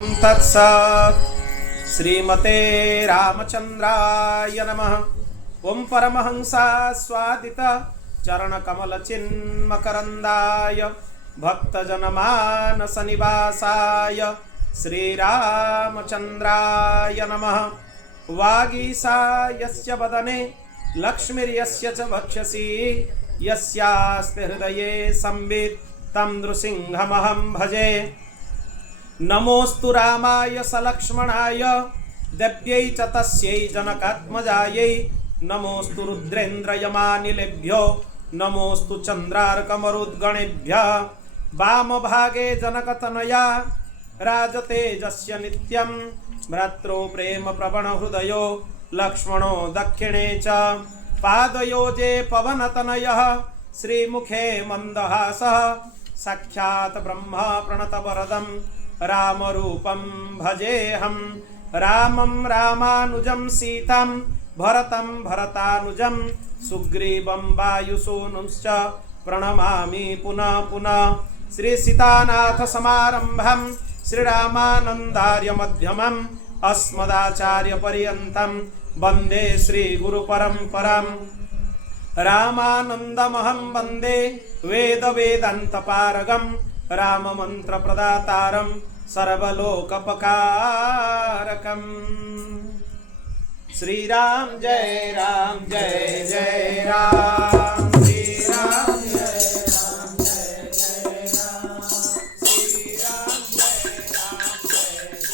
तत्सत् श्रीमते रामचंद्राय नमः। ओं परमहंसा स्वादित चरणकमलचिन्मकरन्दाय भक्तजनमानसनिवासाय श्रीरामचंद्राय नमः। वागीसा यस्य वदने लक्ष्मीर्यस्य च वक्षसि यस्यास्ति हृदये संवित् तं नृसिंहमहं भजे। नमोस्तु रामाय सलक्ष्मणाय देव्यै च तस्यै जनकात्मजायै। नमोस्तु रुद्रेन्द्रयमानिलेभ्यो नमोस्तु चन्द्रार्कमरुद्गणेभ्यः। वामभागे जनकतनया राजतेजस्य नित्यं भ्रातृ प्रेम प्रवण हृदयो लक्ष्मणो दक्षिणे च। पादयोजे पवनतनयः श्रीमुखे मन्दहासः साक्षात् ब्रह्म प्रणतवरदं रामरूपं भजेऽहं। रामं रामानुजं सीतां भरतं भरतानुजं सुग्रीवं वायुसूनुंश्च प्रणमामि पुनः पुनः। श्रीसीतानाथ समारम्भं श्रीरामानन्दार्यमध्यमम् अस्मदाचार्यपर्यन्तं वन्दे श्रीगुरुपरम्परां। रामानन्दमहं वन्दे वेदवेदान्तपारगं राममन्त्रप्रदातारं सर्वलोकपकारकम्। श्रीराम जय राम जय जय राम। श्रीराम जय राम जय जय राम। श्रीराम जय राम जय जय राम।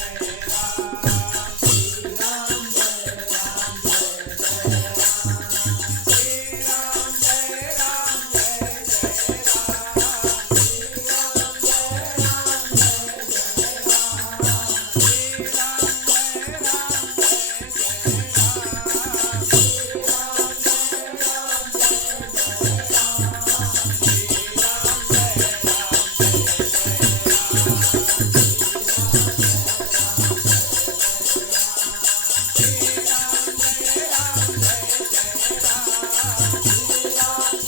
श्रीराम जय राम जय जय राम। श्रीराम जय राम जय जय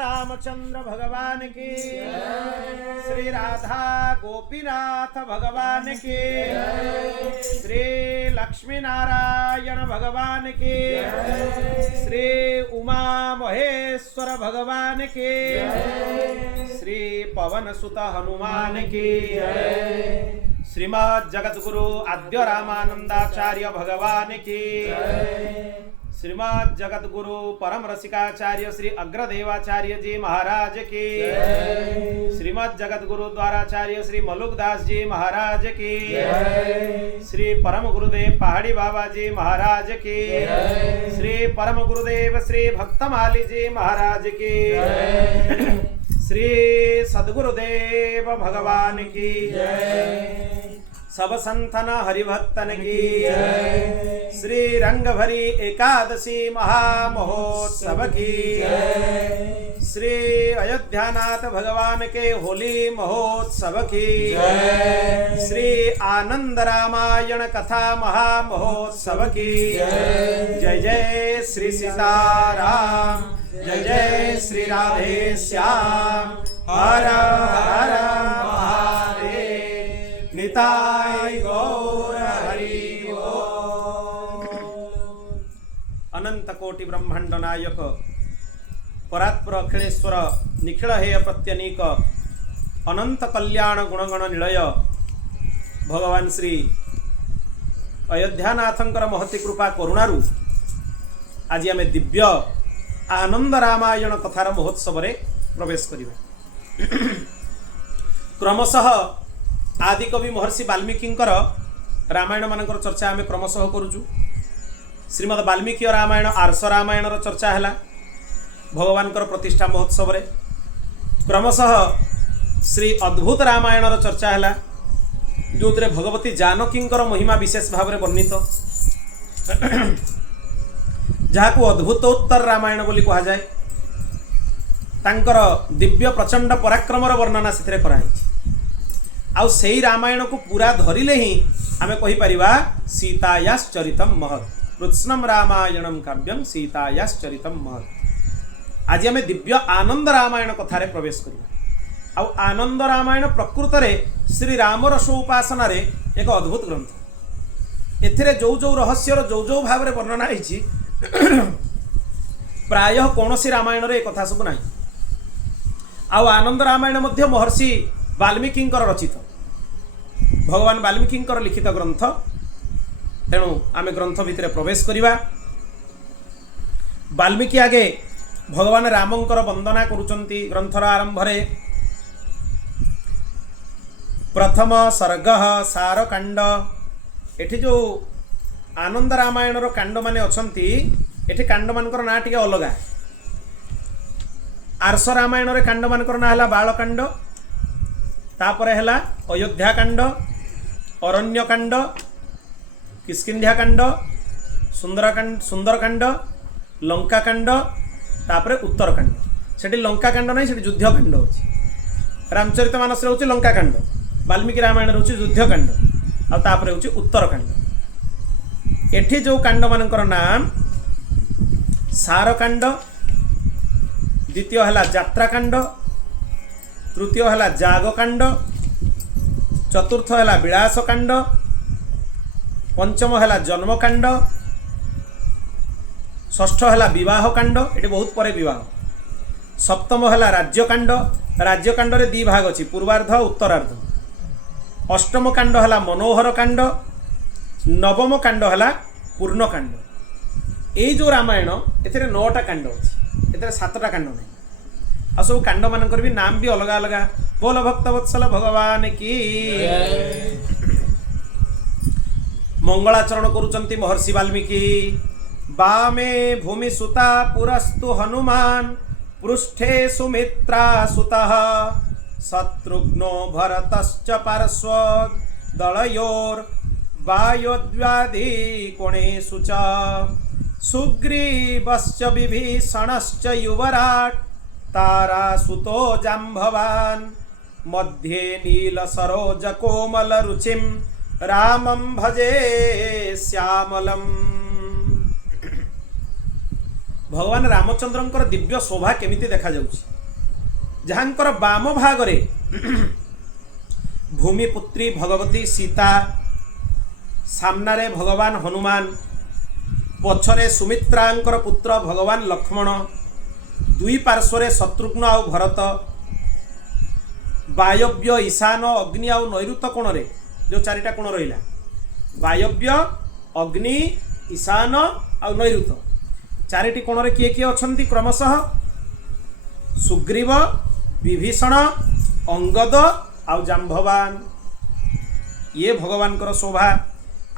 रामचंद्र भगवान की, श्री राधा गोपीनाथ भगवान की, श्री लक्ष्मी नारायण भगवान की, श्री उमा महेश्वर भगवान की, श्री पवन सुत हनुमान की, श्रीमद् जगद्गुरु आद्य रामानंदाचार्य भगवान की, श्रीमद् जगद्गुरु परम रसिकाचार्य श्री अग्रदेवाचार्य जी महाराज की, श्रीमद् जगद्गुरु द्वाराचार्य श्री मलुकदास जी महाराज की, श्री परम गुरुदेव पहाड़ी बाबा जी महाराज की, श्री परम गुरुदेव श्री भक्तमाली जी महाराज की, श्री सद्गुरुदेव भगवान की, सब संतन हरिभक्तन की, श्री रंगभरी एकादशी महामहोत्सव की, श्री अयोध्यानाथ भगवान के होली महोत्सव की, श्री आनंद रामायण कथा महामहोत्सव की, जय जय श्री सीताराम, जय जय श्री राधे श्याम, हर हर महादेव। निताय गौर हरि बोल। अनंत कोटि ब्रह्मांड नायक परात्पर अखिलेश्वर निखिल हेय प्रत्यनीक अनंत कल्याण गुणगण निलय भगवान श्री अयोध्यानाथंकर महती कृपा करुणारु आज आम दिव्य आनंद रामायण कथार महोत्सव रे प्रवेश करिबा। क्रमशः आदिकवि महर्षि वाल्मीकिंकर रामायण मानकर चर्चा आम क्रमशः करुचु। श्रीमद वाल्मीकि रामायण आर्ष रामायण चर्चा है भगवान प्रतिष्ठा महोत्सव रे। क्रमशः श्री अद्भुत रामायण चर्चा है जो भगवती जानकींकर महिमा विशेष भाव में वर्णित जहाँ को अद्भुतोत्तर रामायण बोली कहा जाए। तांकर दिव्य प्रचंड पराक्रमर वर्णना से कराई। आउ सेही रामायण को पूरा धरिले ही आमे कहि परिबा सीतायाश्चरितम महत् कृत्स्नम रामायणम काव्यम सीतायाश्चरितम महत्। आज आमे दिव्य आनंद रामायण कथारे प्रवेश करिबा। आउ आनंद रामायण प्रकृत रे श्री राम रस उपासना रे एक अद्भुत ग्रंथ। एथिरे जो जो रहस्यर जो जो भाव रे वर्णना होइछि प्रायः कौनसी रामायण रे कथा सब नाही। आउ आनंद रामायण मध्य महर्षि वाल्मीकिंकर रचित भगवान वाल्मीकिंकर लिखित ग्रंथ। तेणु आमे ग्रंथ भितर प्रवेश करिबा। वाल्मीकि आगे भगवान रामंकर वंदना करुचंती ग्रंथर आरंभ रे। प्रथम सर्ग सार कांड। एठी जो आनंद रामायण रो कांड माने अछंती एठी कांड मानकर ना टिके अलगा। आर्ष रामायण रे कांड मानकर ना हला बाल कांड, तापरे हला अयोध्या कांड, अरण्य कांड, किष्किंध्या कांड, सुंदर कांड, लंका कांड, तापरे उत्तर कांड। सेठी लंका कांड नहीं, सेठी युद्ध कांड होची। रामचरितमानस रे होची लंका कांड, वाल्मीकि रामायण रे होची युद्ध कांड, आ तापरे होची उत्तर कांड। एठी जो कांड मानकर नाम सार कांड, द्वितीय हला यात्रा कांड, तृतीय हला जाग कांड, चतुर्थ हला विलास कांड, पंचम हला जन्म कांड, षष्ठ हला विवाह कांड, एटी बहुत परे विवाह। सप्तम हला राज्य कांड, राज्य कांड रे दी भाग अछि पूर्वार्ध उत्तरार्ध। अष्टम कांड हला मनोहर कांड, नवम कांड हला पूर्ण कांड। एई जो रामायण एथिरे 9टा कांड अछि, एथिरे 7टा कांड नै। आ सब कांड मानकर भी नाम भी अलग अलग। बोल भक्तवत्सल भगवान की मंगलाचरण करुचंती महर्षि वाल्मीकि। वामे भूमि सुता पुरस्तु हनुमान, पृष्ठे सुमित्रा सुतः, शत्रुघ्नो भरतश्च पार्श्व दलयोर वायोद्वादि कोणेषु च, सुग्रीवश्च विभीषणश्च युवराट्, तारासुतो जाम्बवान्, मध्ये नीलसरोज कोमल रुचिं, रामं भजे श्यामलम्। भगवान रामचंद्रंकर दिव्य शोभा केमिति देखा जाउछि। जहांकर बाम भागरे भूमिपुत्री भगवती सीता, सामनारे भगवान हनुमान, पछरे सुमित्रांकर पुत्र भगवान लक्ष्मण, दुई पार्श्वरे शत्रुघ्न आउ भरत, वायव्य ईशान अग्नि आउ नैऋत्य कोणरे जो 4टा कोण रहिला, वायव्य अग्नि ईशान आउ नैऋत्य 4टी कोणरे किए किए अछंती क्रमशः सुग्रीव, विभीषण, अंगद आउ जाम्बवान। ये भगवान कर शोभा।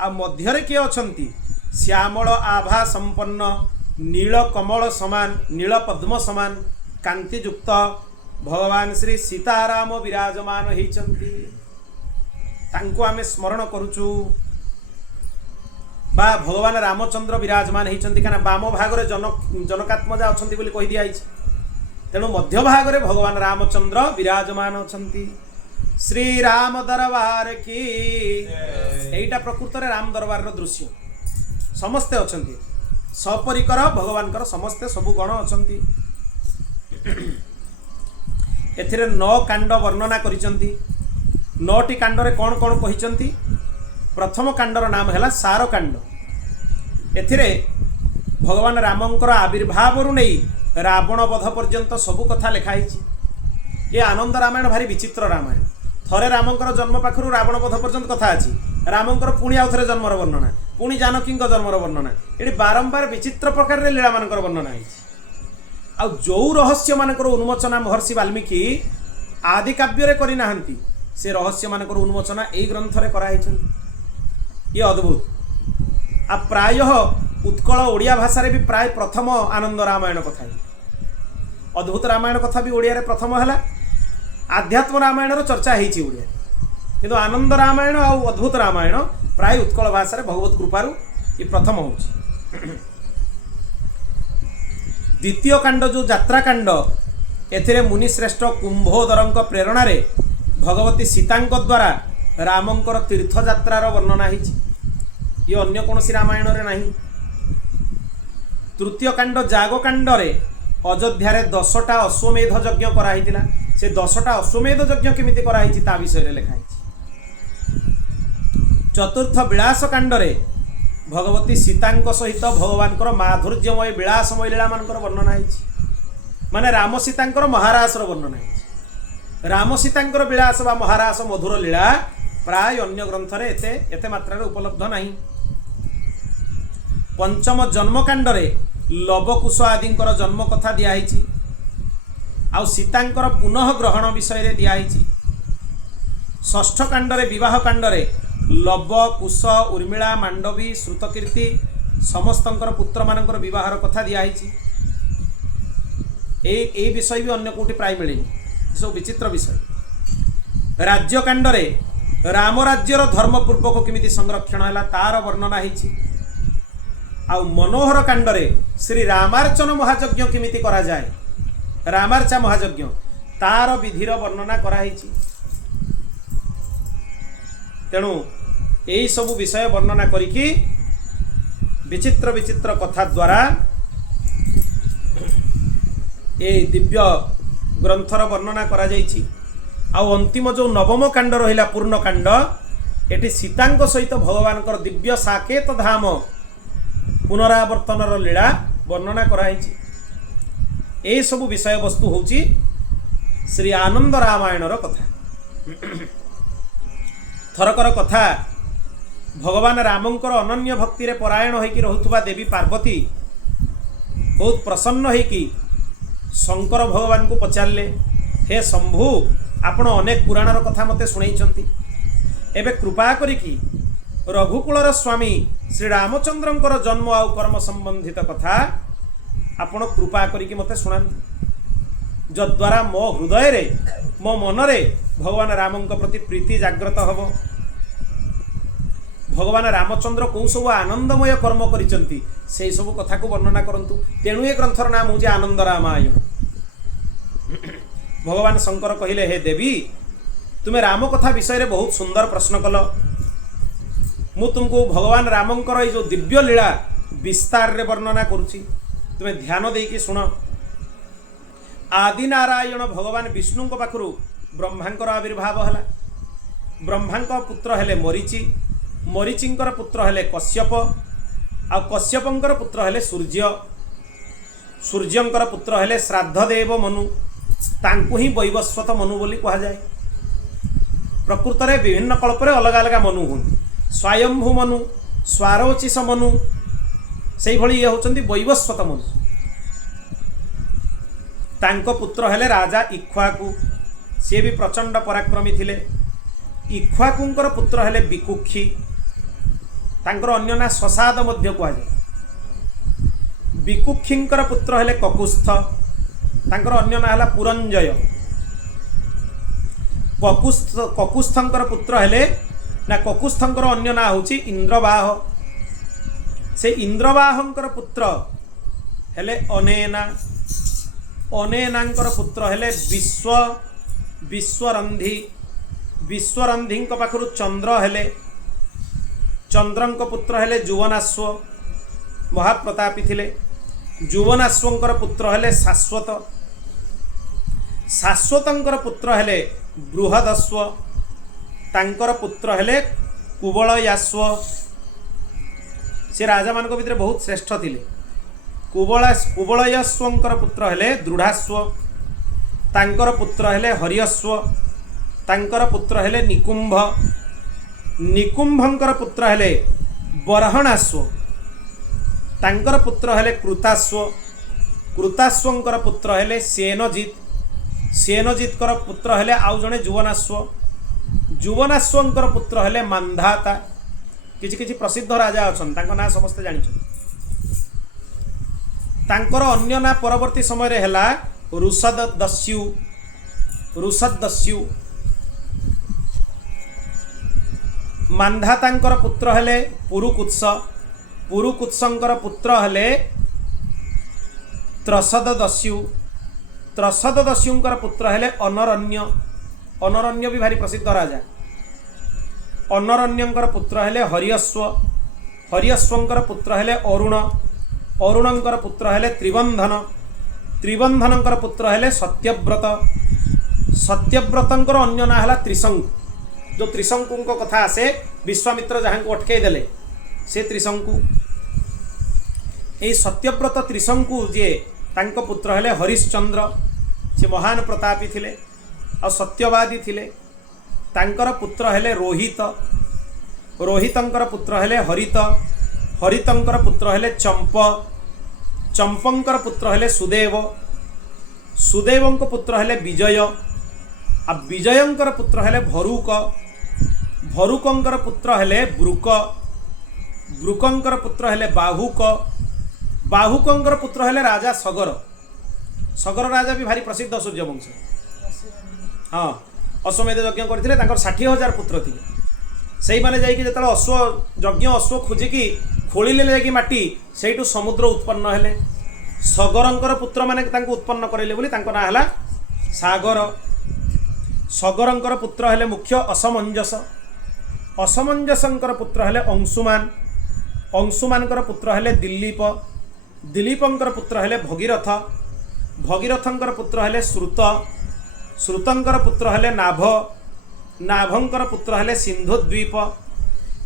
आ मध्यरे किए अछंती श्यामल आभा संपन्न नील कमल समान, नील पद्म समान कांतियुक्त भगवान श्री सीताराम विराजमान होइचंती। तांको आमे स्मरण करूचु बा भगवान रामचंद्र विराजमान होइचंती। काना बाम भागरे जनकात्मजा अछंती बोली कहि दिया आइछ। तेणु मध्य भागरे भगवान रामचंद्र विराजमान अछंती। श्री राम दरबार की। एटा प्रकृत रे राम दरबार रो दृश्य। समस्ते अछंती, सपरिकर भगवान कर समस्ते सबु गण अछंती। एथिरे 9 कांड वर्णना करिसंती। 9टी कांडरे कौन कौन कहिसंती। प्रथम कांडर नाम है सार कांड। एथिरे भगवान रामंकर आविर्भाव नहीं रावण वध पर्यंत सबु कथा लिखाई। ये आनंद रामायण भारी विचित्र रामायण। थरे रामंकर जन्म पाखु रावण वध पर्यंत कथा अच्छी, रामंकर पुणी आउ थे जन्मर वर्णना, पुणी जानकी जन्मर वर्णना, ये बारंबार विचित्र प्रकार लीला मान वर्णना है। आ जो रहस्य मान उन्मोचना महर्षि वाल्मीकि आदि काव्य करना से रहस्य मान उन्मोचना यही ग्रंथ में कराई। ये अद्भुत। आ प्राय उत्कल ओडिया भाषा भी प्राय प्रथम आनंद रामायण कथा, अद्भुत रामायण कथा भी ओडिया रे प्रथम है। आध्यात्म रामायण चर्चा होती ओडिया, किंतु आनंद रामायण और अद्भुत रामायण प्राय उत्कल भाषा रे भगवत कृपारू ये प्रथम हो। द्वितीय कांड जो यात्रा कांड, एथिरे मुनिश्रेष्ठ कुंभोदर प्रेरणा रे भगवती सीता द्वारा रामंकर तीर्थ यात्रार वर्णना है। ये अन्य कौन सी रामायण रे नहीं। तृतीय कांड जाग कांड रे अयोध्या रे 10टा अश्वमेध यज्ञ कराई। से 10टा अश्वमेध यज्ञ केमिति कराई ता विषय रे लिखाई। चतुर्थ विलास कांड रे भगवती सीता सहित भगवान माधुर्यमय विलासमय लीला मानकर वर्णना है। माने राम सीता महारासर वर्णना है। राम सीता विलास व महारास मधुर लीला प्राय अन्य ग्रंथ रे एते मात्रा रे उपलब्ध नहीं। पंचम जन्मकांड रे लवकुश आदि जन्म कथा दिखाई। आउ सीतांकर पुनः ग्रहण विषय रे दिखाई। षष्ठ कांड रे विवाह कांड रे लव कुश उर्मिला मांडवी श्रुतकीर्ति समस्तंकर पुत्र मानकर विवाहर कथा दिखाई। ए विषय भी अन्य कोटी प्राय मिले, सब विचित्र विषय। राज्य कांड रे राम राज्यर धर्मपूर्वक किमिति संरक्षण है तार वर्णना है। आउ मनोहर कांड रे श्री रामार्चन महायज्ञ किमिति करा जाए, रामार्चा महायज्ञ तार विधिर वर्णना कराई। तेणु यही सबु विषय वर्णना करिकी विचित्र विचित्र कथा द्वारा ये दिव्य ग्रंथर वर्णना करा जाइछि। आउ अंतिम जो नवम कांड रहिला पूर्ण कांड, एटी सीतांक सहित भगवान दिव्य साकेत धाम पुनरावर्तनर लीला वर्णना कराई। यही सबु विषय वस्तु होची श्री आनंद रामायणर कथा। थरकर कथा भगवान रामंकर अनन्य भक्ति रे परायण होइकी रहुतबा देवी पार्वती बहुत प्रसन्न होइकी शंकर भगवान को पचारे, हे शंभु आपण अनेक पुराणर कथा मते सुनैछंती, एबे कृपा करिकी रघुकुलर स्वामी श्री रामचंद्रंकर जन्म आउ कर्म संबंधित कथा आपण कृपा करिकी मते सुनांती, जद्वारा मो हृदय रे मो मन रे भगवान रामंक प्रति प्रीति जागृत हबो। भगवान रामचंद्र कौ सब आनंदमय कर्म करिसंती से सब कथा को वर्णना करंतु। तेणु ये ग्रंथर नाम होची आनंद रामायण। भगवान शंकर कहिले, हे देवी तुम्हें राम कथा विषय रे बहुत सुंदर प्रश्न कल। मु तुमको भगवान रामंकर ये जो दिव्य लीला विस्तार रे वर्णना करुछि, तुम्हें ध्यान देकी सुन। आदि नारायण भगवान विष्णु पाखु ब्रह्मांकर आविर्भाव है। ब्रह्मांक पुत्र हेले मरीचि, मरीचिंकर पुत्र हेले कश्यप, आ कश्यपंकर पुत्र हेले सूर्य, सूर्यंकर पुत्र हेले श्राद्धदेव मनु, तांकु ही वैवस्वत मनु बोली कहा जाए। प्रकृत में विभिन्न कल्प रे अलग अलग मनु होती, स्वयंभू मनु, स्वारोचिष मनु, से भली ये होचंती वैवस्वत मनु। तांको पुत्र हेले राजा इक्ष्वाकु, सी भी प्रचंड पराक्रमी थिले। इक्ष्वाकुंकर पुत्र हेले विकुक्षी, तांकर अन्य ना ससाद मध्य कहा जाए। विकुक्षींकर पुत्र हेले ककुस्थ, तांकर अन्य ना हला पुरंजय। ककुस्थंकर पुत्र हेले ना ककुस्थंकर अन्य ना होची इंद्रवाह, से इंद्रवाहंकर पुत्र हेले अनेना, अनेनांकर पुत्र हेले विश्व, विश्वरंधी, विश्वरंधी पाखरु चंद्र हेले, चंद्रंक पुत्र हेले जुवनाश्व, महाप्रतापी थिले। जुवनाश्वंकर पुत्र हेले शाश्वत, शाश्वतंकर पुत्र हेले बृहदस्व, तांकर पुत्र हेले कुबलयाश्व। से राजा मान भितर बहुत श्रेष्ठ थिले। कुबलयाश्वंकर पुत्र हेले दृढ़ाश्व। तांकर पुत्र हेले हरियश्व। तांकर पुत्र हेले निकुंभ। निकुंभंकर पुत्र हेले बरहणाश्व। तांकर पुत्र हेले कृताश्व। कृताश्वंकर पुत्र हेले सेनजित। सेनजितकर पुत्र हेले आउ जणे जुवनाश्व। जुवनाश्वंकर पुत्र हेले मांधाता। किछि किछि प्रसिद्ध राजा अछन, तांको ना समस्त जानिछन। तांकर अन्य ना परवर्ती समय रे हेला ऋषदस्यु। ऋषदस्यु। मांधातांकर पुत्र हेले पुरुकुत्स। पुरुकुत्संकर पुत्र हेले त्रसदस्यु। त्रसदस्युंकर पुत्र हेले अनरण्य। अनरण्य भी भारी प्रसिद्ध राजा। अनरण्यंकर पुत्र हेले हरियश्व। हरियश्वंकर पुत्र हेले अरुण। अरुणंकर पुत्र हेले त्रिबंधन। त्रिबंधनंकर पुत्र हेले सत्यव्रत। सत्यव्रतंकर अन्य ना हला त्रिशंकु। जो त्रिशंकु कथा आसे, विश्वामित्र जहाँ को अटकई देले से त्रिशंकु। यही सत्यव्रत त्रिशंकु जे तांको पुत्र हेले हरिश्चंद्र। से महान प्रतापी थिले और सत्यवादी थिले। तांकर पुत्र हेले रोहित। रोहितंकर पुत्र हेले हरित। हरितंकर पुत्र हेले चंप। चंपंकर पुत्र हेले सुदेव। सुदेवंक पुत्र हेले विजय। आ विजयंकर पुत्र हेले भरुक। भरुकंकर पुत्र हेले ब्रुक। ब्रुकंकर पुत्र हेले बाहुक। बाहुकंकर पुत्र हेले राजा सगर। सगर राजा भी भारी प्रसिद्ध सूर्यवंश। हाँ, अश्वमेध यज्ञ करथिले, तांकर 60,000 पुत्र थिले। सेई माने जाईकि जेतले अश्व यज्ञ अश्व खोजिकी खोलिले जाईकि माटी सेइटु समुद्र उत्पन्न हेले। सगरंकर पुत्र माने तांको उत्पन्न करेले बोली तांको ना हला सागर। सगरंकर पुत्र हेले मुख्य असमंजस। असमंजसंकर पुत्र हेले अंशुमान। अंशुमानकर पुत्र हेले दिलीप। दिलीपंकर पुत्र हेले भगीरथ। भगीरथंकर पुत्र हेले श्रुत। श्रुतंकर पुत्र हेले नाभ। नाभंकर पुत्र हेले सिंधुद्वीप।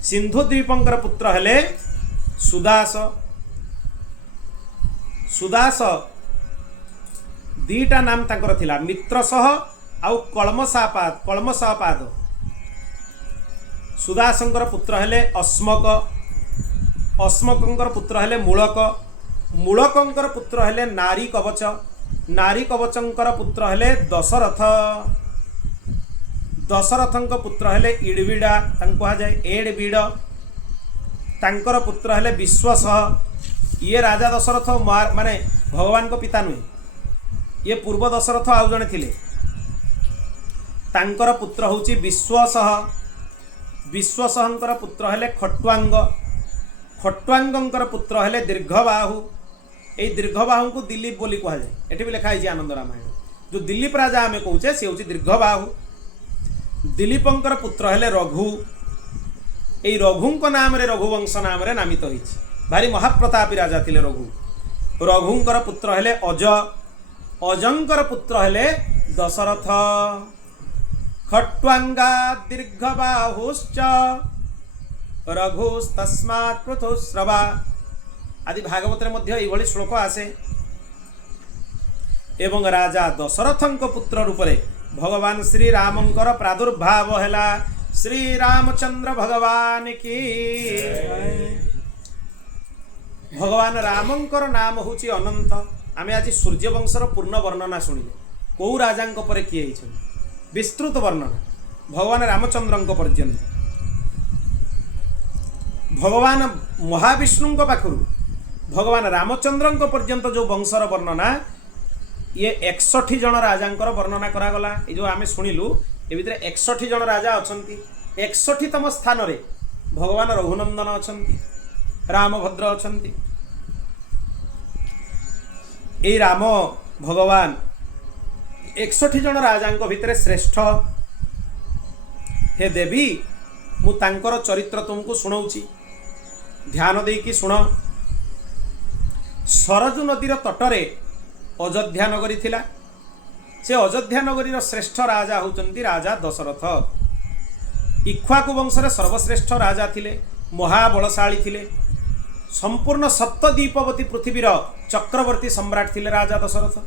सिंधुद्वीपंकर पुत्र हेले सुदास। सुदास दीटा नाम तांकर थिला, मित्रसह आउ कलमसापाद। कलमसापाद। सुदासंकर पुत्र हेले अस्मक। अस्मकंकर पुत्र हेले मूलक। मूलकंकर पुत्र हेले नारी कवच। नारी कवचंकर पुत्र हेले दशरथ। दशरथंक पुत्र हेले इडविडा, तांको कहा जाए एडविड। तांकर पुत्र हेले विश्वसह। ये राजा दशरथ माने भगवान को पिता नुहे, ये पूर्व दशरथ आउ जणे थिले। तांकर पुत्र होची विश्वसह। विश्वसहंकर पुत्र हेले खट्वांग। खट्वांगंकर पुत्र हेले दीर्घबाहु। ए दीर्घबाहु को दिलीप बोली कहा जाए। एठी भी लिखा है आनंद रामायण। जो दिलीप राजा आमे कहूचे से होची दीर्घबाहु। दिलीपंकर पुत्र हेले रघु। ए रघुंक नाम रे रघुवंश नाम रे नामित होईछि। भारी महाप्रतापी राजा थिले रघु। रघुंकर पुत्र हेले अज। अजंकर पुत्र हेले दशरथ। खट्वांगा दीर्घबाहुश्च रघुस्तस्मात् पृथुस्रवा आदि भागवत मध्य एभली श्लोक आसे। एवं राजा दशरथंक पुत्र रूपरे भगवान श्री रामंकर प्रादुर्भाव हेला। श्री रामचंद्र भगवान की। भगवान रामंकर नाम होची अनंत। आमे आज सूर्यवंशर पूर्ण वर्णना शुणिले। कौ राजांक परे किए होइछन विस्तृत वर्णना भगवान रामचंद्रंक पर्यंत। भगवान महाविष्णुंक पाखरु भगवान रामचंद्रंक पर्यंत जो वंशर वर्णना ये 61 जन राजांकर वर्णना करागला। ये जो आमे शुणिलु ए भितर 61 जन राजा अछंती। 61तम स्थान रे भगवान रघुनंदन अछंती, रामभद्र अछंती। ए राम भगवान 61 जन राजांक भितर श्रेष्ठ। हे देवी मु तांकर चरित्र तुमको सुनाऊची, ध्यान देकी शुण। सरजू नदीर तटरे अयोध्या नगरी थिला। से अयोध्या नगरीर श्रेष्ठ राजा होचंती राजा दशरथ। इक्ष्वाकु वंशरे सर्वश्रेष्ठ राजा थिले, महाबलशाली थिले, संपूर्ण सप्तद्वीपवती पृथ्वीर चक्रवर्ती सम्राट थिले राजा दशरथ।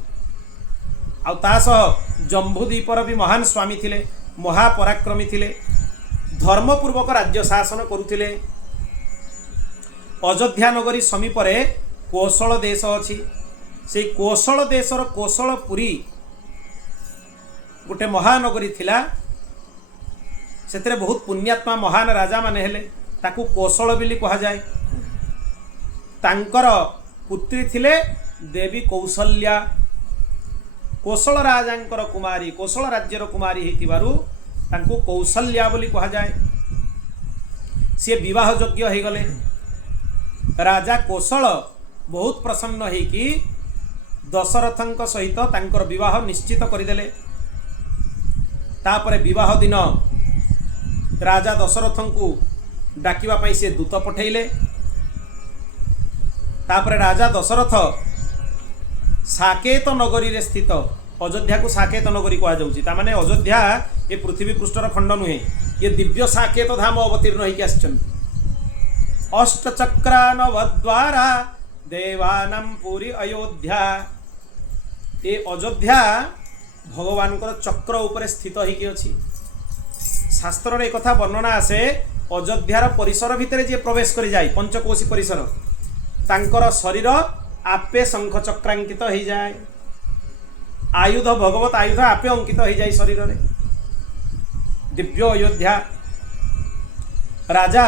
आउ तासह जम्बूद्वीपर भी महान स्वामी थिले, महापराक्रमी थिले, धर्मपूर्वक राज्य शासन करुथिले। अयोध्या नगरी समीपरे कोशल देश अछि, से कोशल देशर कोशलपुरी गोटे महानगरी थिला। सेतरे बहुत पुण्यात्मा महान राजा माने हेले, ताकू कोशल बिली कहा जाए। तांकर पुत्री थिले देवी कौशल्या, कोशल राजांकर कुमारी, कोशल राज्यर कुमारी हेतिबारु तांकू कौशल्या बोली कहा जाए। सी विवाह योग्य हो गले। राजा कोशल बहुत प्रसन्न है कि दशरथंक सहित तांकर विवाह निश्चित करदेले। तापरे विवाह दिन राजा दशरथंकु डाकिबा पई से दूत पठेइले। तापरे राजा दशरथ साकेत नगरी रे स्थित, अयोध्या को साकेत नगरी कहा जाउची। ता माने अयोध्या ये पृथ्वी पृष्ठर खंड नुहे, ये दिव्य साकेत धाम अवतीर्ण होइके आछन। अष्टचक्रानवद्वारा देवानां पुरी अयोध्या, ये अयोध्या भगवान चक्र उपरे स्थित होइके अछि। शास्त्र रे कथा वर्णना आसे, अयोध्यार परिसर भितर जे प्रवेश करि जाय, पंचकोशी परिसर, तांकर शरीर आपे शंख चक्रांकित हो जाए। आयुध भगवत आयुध आपे अंकित हो जाए शरीर रे। दिव्य अयोध्या। राजा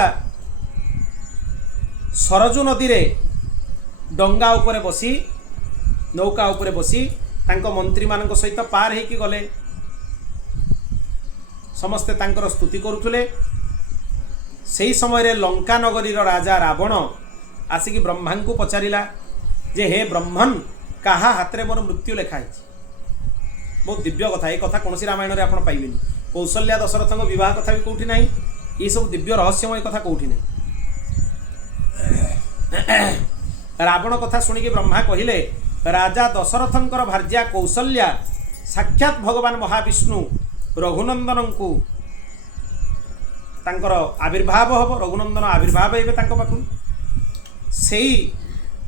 सरजू नदी रे डंगा उपरे बसी, नौका उपरे बसी तांको मंत्री मानक सहित पार हेकी गले। समस्ते तांकर स्तुति करुथुले। सेही समय रे लंका नगरीर राजा रावण आसिकी ब्रह्मा को पचारिला जे हे ब्रह्मन, काहा हाथ रे मोर मृत्यु लेखा है। बहुत दिव्य कथा, ये कथा कौन रामायण रे आपण पाइबेनी। कौशल्या दशरथंक विवाह कथा भी कौटी नहीं, ये सब दिव्य रहस्यमय कथा कौटी नहीं। रावण कथा सुनिकी ब्रह्मा कहिले, राजा दशरथंकर भार्या कौशल्या साक्षात भगवान महाविष्णु रघुनंदन को तांकर आविर्भाव हम, रघुनंदन आविर्भाव हे तांको पाखु। सेई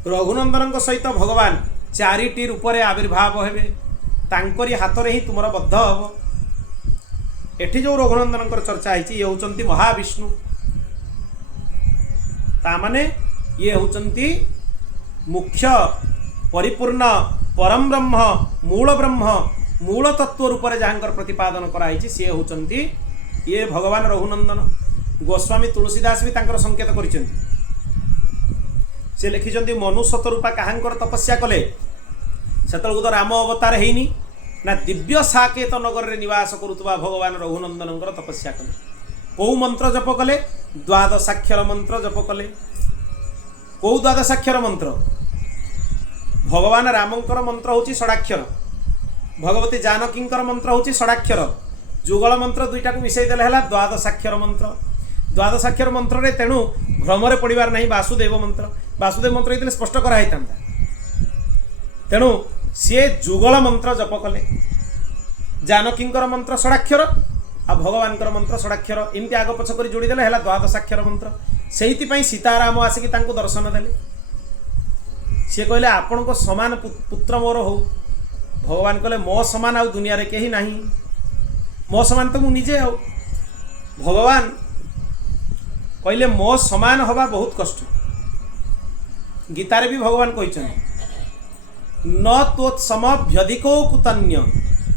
रघुनंदन सहित भगवान चारिटी रूप से आविर्भाव हेबे, तांकरी हाथ रे ही तुमर बद्ध हम। एठी जो रघुनंदन चर्चा है, ये होचंती महाविष्णु। तामाने ये होचंती मुख्य परिपूर्ण परम ब्रह्म, मूल ब्रह्म, मूल तत्व रूप से जहाँकर प्रतिपादन कराई, सी होचंती ये भगवान रघुनंदन। गोस्वामी तुलसीदास भी तांकर संकेत करिसेंती। से लिखिछंती मनु शतरूपा काहांकर तपस्या कले, सेतलको तो राम अवतार हेनी ना, दिव्य साकेत नगर रे निवास करुवा भगवान रघुनंदन तपस्या कले। कौ मंत्र जप कले? द्वादशाक्षर मंत्र जप कले। कौ द्वादशाक्षर मंत्र? भगवान रामंकर मंत्र होची षडाक्षर, भगवती जानकींकर मंत्र होची षडाक्षर। जुगल मंत्र दुईटा को मिसई देले हला द्वादशाक्षर मंत्र। द्वादशाक्षर मंत्र रे तेणु भ्रमरे पड़िबार नहीं वासुदेव मंत्र। वासुदेव मंत्र ये स्पष्ट कराई था, तेणु सी जुगल मंत्र जप कले। जानकींकर मंत्र षडाक्षर आ भगवानकर मंत्र षडाक्षर, एमती आग पछ कर जोड़ी देले हला द्वादशाक्षर मंत्र। सेहिति सीताराम आसिक तांको दर्शन देले। सी कहले आपण को समान पुत्र मोर हो। भगवान कहले मो समान आ दुनिया रे केही नाही, मो समान तो मु निजे हो। भगवान कहले मो समान हवा बहुत कष्ट। गीतारे भी भगवान कहते न तोत्समभ्यधिको कुतन्य,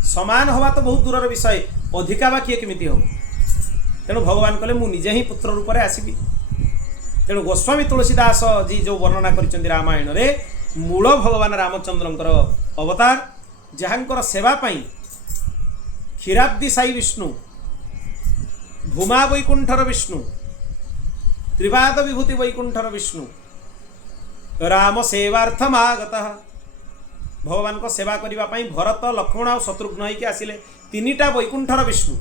समान हवा तो बहुत दूर विषय, अधिका बा किए केमिति हो। तेणु भगवान कहले मु निजे ही पुत्र रूप से आसबि। तेणु गोस्वामी तुलसीदास जी जो वर्णना करिसेंती रामायण रे, मूल भगवान रामचंद्रंकर अवतार, जहाँकर सेवा पाई क्षीराब्दी साई विष्णु, भूमा वैकुंठर विष्णु, त्रिपाद विभूति वैकुंठर विष्णु राम सेवार्थम आगतः। भगवान को सेवा करिबा पई भरत, लक्ष्मण और शत्रुघ्न होइके आसिले। तीनिटा वैकुंठर विष्णु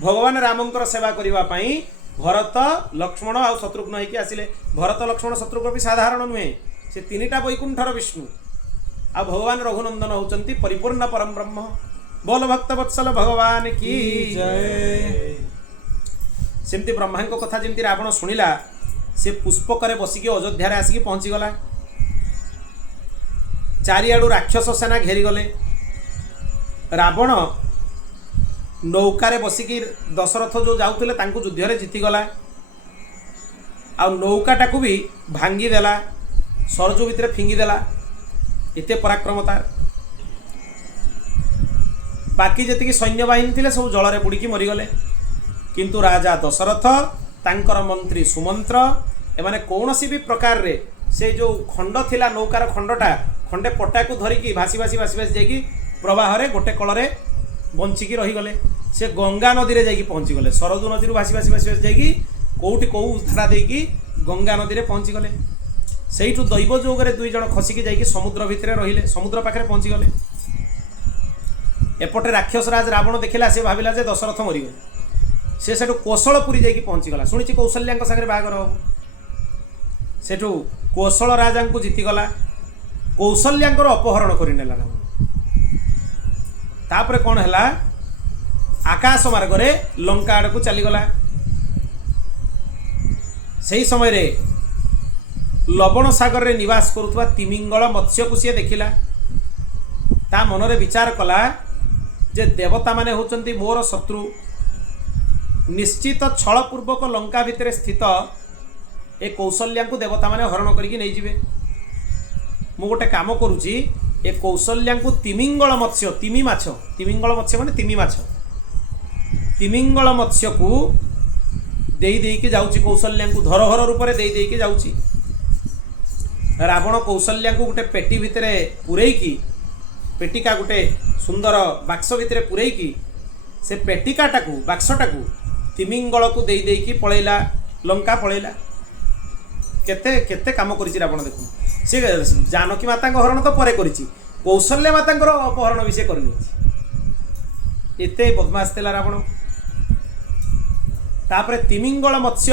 भगवान रामंकर सेवा करिबा पई भरत, लक्ष्मण और शत्रुघ्न होइके आसिले। भरत, लक्ष्मण, शत्रुघ्न भी साधारण नुहे, से तीनिटा वैकुंठर विष्णु। आ भगवान रघुनंदन होचंती परिपूर्ण परम ब्रह्म। बोल भक्त वत्सल भगवान की जय। सेमती ब्रह्मा कथा जमी रावण शुणिला से पुष्पक बसिकी अयोध्या आसिक पहुँचीगला। चारिआडू राक्षस सेना घेरीगले। रावण नौकार बसिकी दशरथ जो जाऊले युद्ध जीतीगला। आ नौकाटा को भी भांगीदेला, सरजू भितर फिंगीदेला। एते पराक्रम तार। बाकी जी सैन्य बाहिनी थे सब जल बुड़ी मरीगले। किंतु राजा दशरथ तांकर मंत्री सुमंत्र एमाने कौनसी भी प्रकार रे से जो खंड थिला नौकार खंडटा खंडे पटा को धरिकी भासी भासी भासी भासी जाकि प्रवाह रे गोटे कलरे बंचिकी रहीगले। से गंगा नदी रे जाकि पहुँचीगले। सरजू नदी भासी भासी भासी भासी जाकि कौटी कौ धारा देकी गंगा नदी रे पहुँचीगले। सेठू दैव जोगरे दुई जन खसिकी जाकि समुद्र भितर रहिले, समुद्र पाखे पहुँचीगले। एपटे राक्षस राज रावण देखिला, से भाविला जे दशरथ मरीगले। से सेठू कौशलपुरी जाकि पहुँचीगला। शुणी कौशल्या सागर बाहागर हम। सेठू कौशल राजा को जीतीगला। कौशल्याकर अपहरण करनेला रावण। तापर कौन है, आकाश मार्ग रे लंका आड़ को चलीगला। से समय रे लवण सागर रे निवास करुवा तिमिंगल मत्स्य को सी देखिला। ता मन रे विचार कला जे देवता माने होचंती मोर शत्रु। निश्चित छलपूर्वक लंका भितर स्थित ए कौशल्या को देवता माने हरण करके नहीं जिवे। मु गोटे काम करुची, ए कौशल्या को तिमिंगल मत्स्य, तिमी माछ, तिमिंगल मत्स्य माने तिमी माछ, तिमिंगल मत्स्य को देई देई के जाउची। कौशल्या को धरहर रूप में देई देई के जाउची। रावण कौशल्या को गोटे पेटी भितर पुरैकी, पेटिका गोटे सुंदर बाक्स भितर पुरैकी से पेटिकाटा को बाक्सटा को तिमिंगल को देई देई की पळैला, लंका पळैला। केते केते काम करिछि रावण देखु। से जानकी माता हरण तो परे करिछि, कौशल्या माता अपहरण भी से करनी। एते बदमाश थिला रावण। तापरे तिमिंगल मत्स्य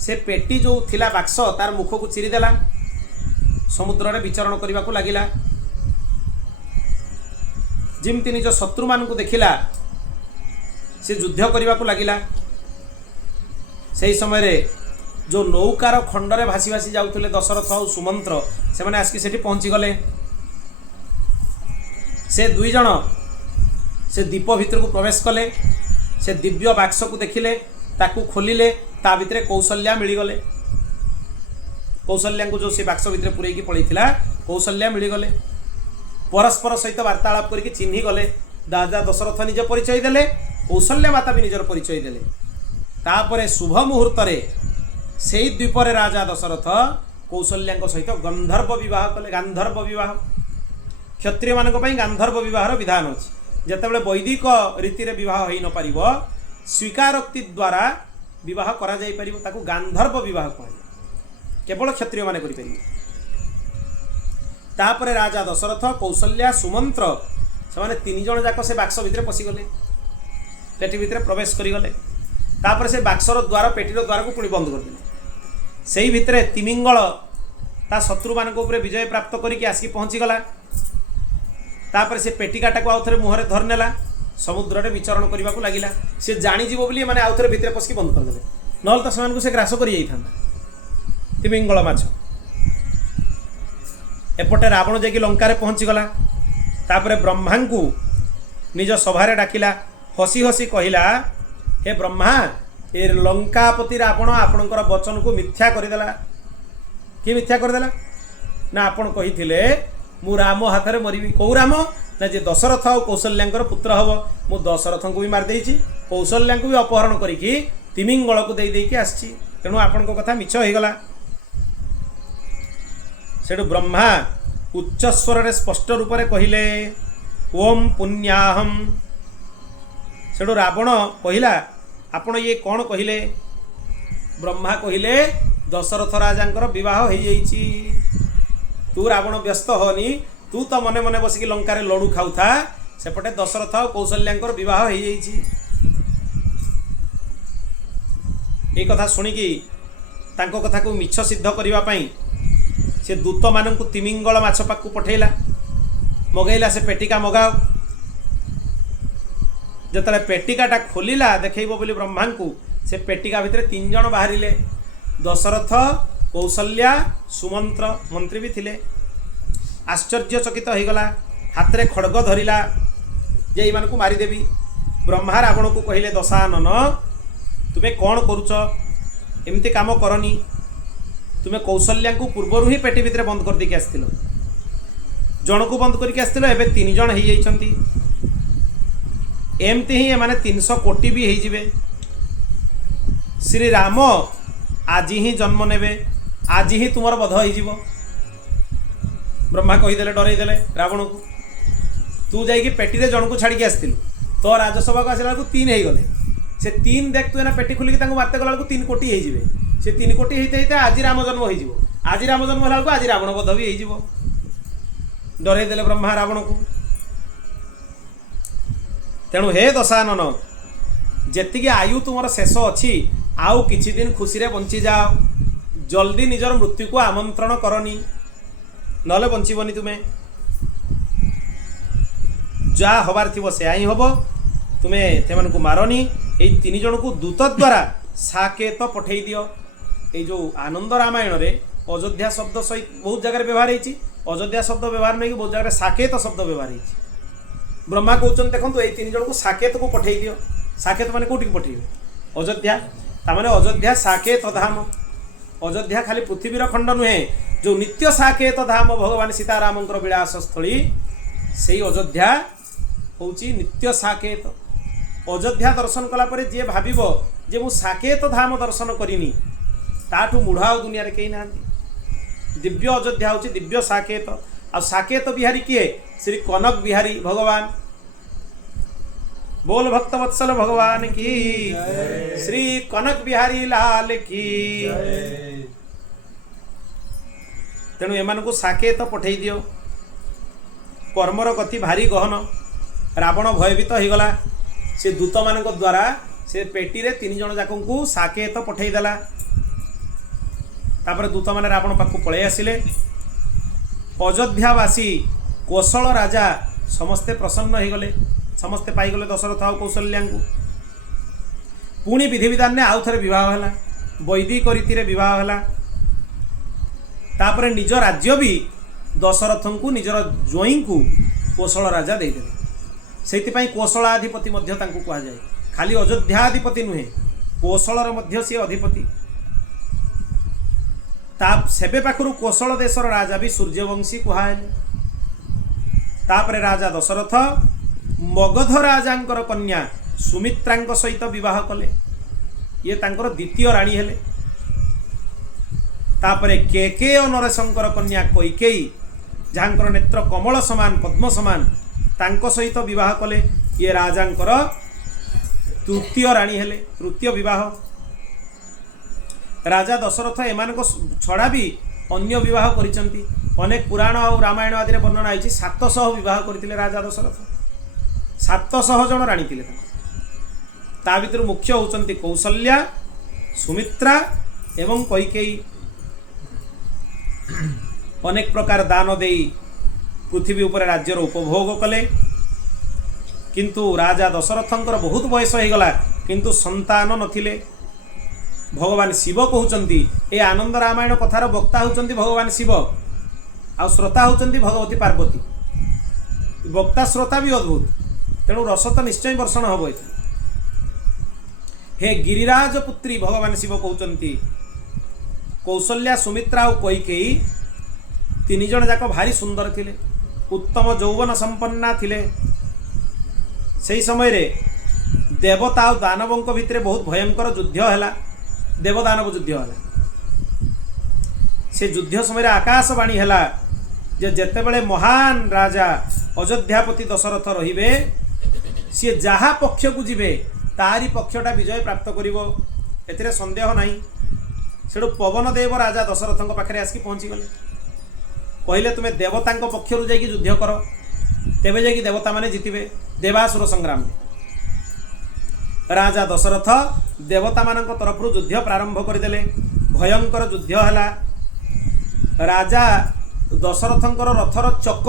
से पेटी जो थिला बाक्स तार मुख को चिरीदेला, समुद्र रे विचरण करने को लगिला। जिमती निज शत्रु मान को देखिला से युद्ध करने को लगिला। से समय रे जो नौकार खंडरे भासी भासी जाउथले दशरथ और सुमंत्र से माने आसकी सेठी पहुँची गले। से दुई जन से दीप भितर को प्रवेश कले। से दिव्य बाक्स को देखिले, ताकू खोलिले, ता भितर कौशल्या मिलीगले। कौशल्या को जो से बाक्स भितर पुरैकी पड़ीथिला कौशल्या मिलीगले। परस्पर सहित वार्तालाप करके चिन्ही गले। राजा दशरथ निज परिचय देले, कौशल्या माता भी निजर परिचय देले। तापरे शुभ मुहूर्त रे सेई द्वीपर राजा दशरथ कौशल्या सहित गंधर्व विवाह कले। गांधर्व विवाह क्षत्रिय मान गांधर्व विवाहर विधान अच्छी। जितेबाला वैदिक रीति रे विवाह हो न पारिबो, स्वीकारोक्ति द्वारा विवाह करा जाई परिबो, ताकू गांधर्व विवाह कह। केवल क्षत्रिय माने करि परिबे। तापरे राजा दशरथ, कौशल्या, सुमंत्र से माने तीन जन जाक से बाक्स भितर पशिगले, पेटी भितर प्रवेश करिगले। तापरे से बाक्सर द्वार, पेटीर द्वार को पुणी बंद करदेले। सेई भितर तिमिंगल ता शत्रु मान ऊपर विजय प्राप्त करके आसिक पहुँचीगला। तापर से पेटिकाटा को आउ थे मुहरे धरनेला, समुद्र रे विचरण करने को लगिला। से जाणीज बोली मैंने आउ थे भितर पशिकी बंद करदे, नल तो से ग्रास कर तिमिंगल माछ। एपटे रावण जाकि लंका पहुँचीगला। तापर ब्रह्मा को निज सभारे डाकिला, हसी हसी कहला, हे ब्रह्मा, ए लंकापति रावण आपणकर वचन को मिथ्या करदेला। कि मिथ्या करदेला ना, आपण कहिथिले मु राम हाथ में मरबी। कौ राम ना, जे दशरथ और कौशल्या पुत्र हम। मु दशरथ को भी मारदेची, कौशल्या को भी अपहरण करिकी तिमिंगल को दे देकी आसी। तेणु आपण कथा मिछ होगला। सेठु ब्रह्मा उच्च स्वर रे स्पष्ट रूप से कहले, ओम पुण्याहम। सेठु रावण कहला, आपण ये कौन कहले? ब्रह्मा कहले, दशरथ राजा विवाह हो जाइछि। तू रावण व्यस्त होनी, तू तो मने मने बसिकी लंकार लड़ू खाऊ था। सेपटे दशरथ और कौशल्या विवाह हो जाइछि। ये कथा शुणिकी तांको कथा को मिछ सिद्ध करने पाई से दूत मान तिमिंगल माछ पाक पठेला, मगैला से पेटिका मगाओ। जतले पेटिकाटा खोलिला देखैबो बोली ब्रह्मा को, से पेटिका भितर 3 जण बाहरिले, दशरथ, कौशल्या, सुमंत्र मंत्री भी थिले। आश्चर्यचकित हो गला, हाथ रे खड़ग धरिला जे एमान को मारिदेवी। ब्रह्मा रावण को कहले, दशानन तुम्हें कौन करुच, एमती काम करनी, तुम्हें कौशल्या को पूर्वर ही पेटी भितर बंद कर देके आस्थिल, जन को बंद करके आस्थिल, एबे 3 जण हो जाइछंती। एमती ही एमाने 300 कोटी भी हो जिवे। श्री राम आज ही जन्म नेबे, आज ही तुमर बध हो। ब्रह्मा कहीदेले, डरईदेले रावण को, तू जाइए पेटी रे जन को छाड़ी आसलु, तो राजसभा को आसला 3 हो गले। से 3 देख तू एना पेटी खोलिक मारते गला 3 कोटी हो, से 3 कोटी होते आज राम जन्म हो, आज राम जन्म होला आज रावण बध भी हो। डरईदेले ब्रह्मा रावण को। तेणु हे दशानन, जेतिकी आयु तुमर शेष अच्छी, आउ किछि दिन खुशी रे बंची जाओ, जल्दी निजर मृत्यु को आमंत्रण करनी, नले बंचीबनी तुम्हें। जा हबार थी से ही हम, तुम्हें से को मारनी। ये 3 जन को दूत द्वारा साकेत पठे दियो। ये जो आनंद रामायण रे अयोध्या शब्द सहित बहुत जगह व्यवहार होती, अयोध्या शब्द व्यवहार नहीं, बहुत जगह साकेत शब्द व्यवहार होती। ब्रह्मा कहते देखो ये 3 जन को साकेत को पठे दियो। साकेत माने कौटी पठेबे? अयोध्या। तामाने अयोध्या साकेत धाम। अयोध्या खाली पृथ्वीर खंड नुहे, जो नित्य साकेत धाम भगवान सीतारामंकर विलास स्थली, से अयोध्या होची नित्य साकेत। अयोध्या दर्शन कला परे जे भाबिबो जे मु साकेत धाम दर्शन करिनी, ताठू मुढ़ा दुनिया रे केही नांती। दिव्य अयोध्या होची दिव्य साकेत। आ साकेत बिहारी किए? श्री कनक बिहारी भगवान। बोल भक्त वत्सल भगवान की, श्री कनक बिहारी लाल की। तेणु एमान को साकेत पठे दियो। कर्मर गति भारी गहन। रावण भयभीत हो गला। से दूत मान द्वारा से पेटी रे 3 जन जाक को साकेत पठे देला। तापर दूत माने रावण पाखु पळे आसिले। अयोध्यावासी कौशल राजा समस्ते प्रसन्न हो गले, समस्ते पाईगले दशरथ आ कौशल्या को। पुणी विधि विधान ने आउ थरे विवाह है, वैदिक रीति रे विवाह है। तापर निज राज्य भी दशरथ को निजर जोई को कौशल राजा देदेले। से कौशलाधिपति मध्य तांको कहा जाए। खाली अयोध्याधिपति नुहे, कौशलर मध्य सी अधिपति। सेबे पाखरु कौशल देशर राजा भी सूर्यवंशी कहाले। तापरे राजा दशरथ मगध राजांकर कन्या सुमित्रांक सहित विवाह कले। ये तांकर द्वितीय राणी हेले। तापरे केकेय नरेशंकर कन्या कैकेयी, जहाँकर नेत्र कमल समान पद्म समान, तांको सहित विवाह कले। ये राजांकर तृतीय राणी हेले, तृतीय विवाह। राजा दशरथ एमान को छड़ा भी अन्य विवाह करिसंती। अनेक पुराण और रामायण आदि रे वर्णना आइछि 700 विवाह करथिले राजा दशरथ। 700 जन राणी थिले। ता भितर मुख्य होचंती कौशल्या, सुमित्रा एवं कैकेयी। अनेक प्रकार दान देई पृथ्वी उपर राज्यर उपभोग कले। किंतु राजा दशरथंकर बहुत बयस हो गला, किंतु संतान नथिले। भगवान शिव कहउचंती, ए आनंद रामायण कथार वक्ता होचंती भगवान शिव, आ श्रोता होचंती भगवती पार्वती। वक्ता श्रोता भी अद्भुत। तेणु रस तो निश्चय वर्षण हम। हे गिरिराज पुत्री भगवान शिव कहउचंती, कौशल्या, सुमित्रा और कैकेयी 3 जन जाक भारी सुंदर थिले, उत्तम यौवन संपन्ना थिले। से समय रे देवता और दानवों भितर बहुत भयंकर युद्ध है। देवदानव युद्ध है। से युद्ध समय आकाशवाणी है जे जेतेबेले महान राजा अयोध्यापति दशरथ रहिबे, सी जहा पक्ष को जीवे तारी पक्षटा विजय प्राप्त करिवो, एथिरे संदेह नहीं। सेठू पवन देव राजा दशरथंक पाखरे आसिक पहुँची गले। कहले तुम्हें देवतांक पक्षरु जाइकी युद्ध कर, तेबे जाइकी देवता माने जितिबे देवासुर संग्राम में। राजा दशरथ देवता मानक तरफ युद्ध प्रारंभ करदेले। भयंकर युद्ध है। राजा दशरथंकर रथर चक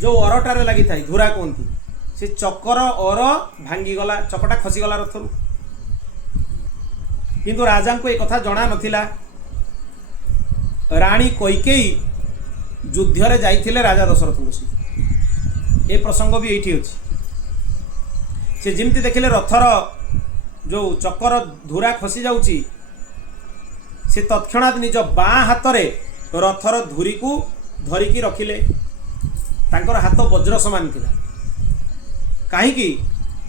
जो अरटारे लगी था धुरा कहती, से चकर अर भांगीगला, चकटा खसीगला रथरू। किंतु राजा को एक कथा जना नथिला। राणी कैकेयी युद्धरे जाइथिले राजा दशरथ को सहित। ए प्रसंग भी एठी अछि। से जिमती देखिले रथर जो चक्कर धुरा खसी जाउची से तत्क्षणात निज बाँ हाथ रे रथर धुरी को धरिकी रखिले। तांकर हाथ वज्र समान थिला। काहीकि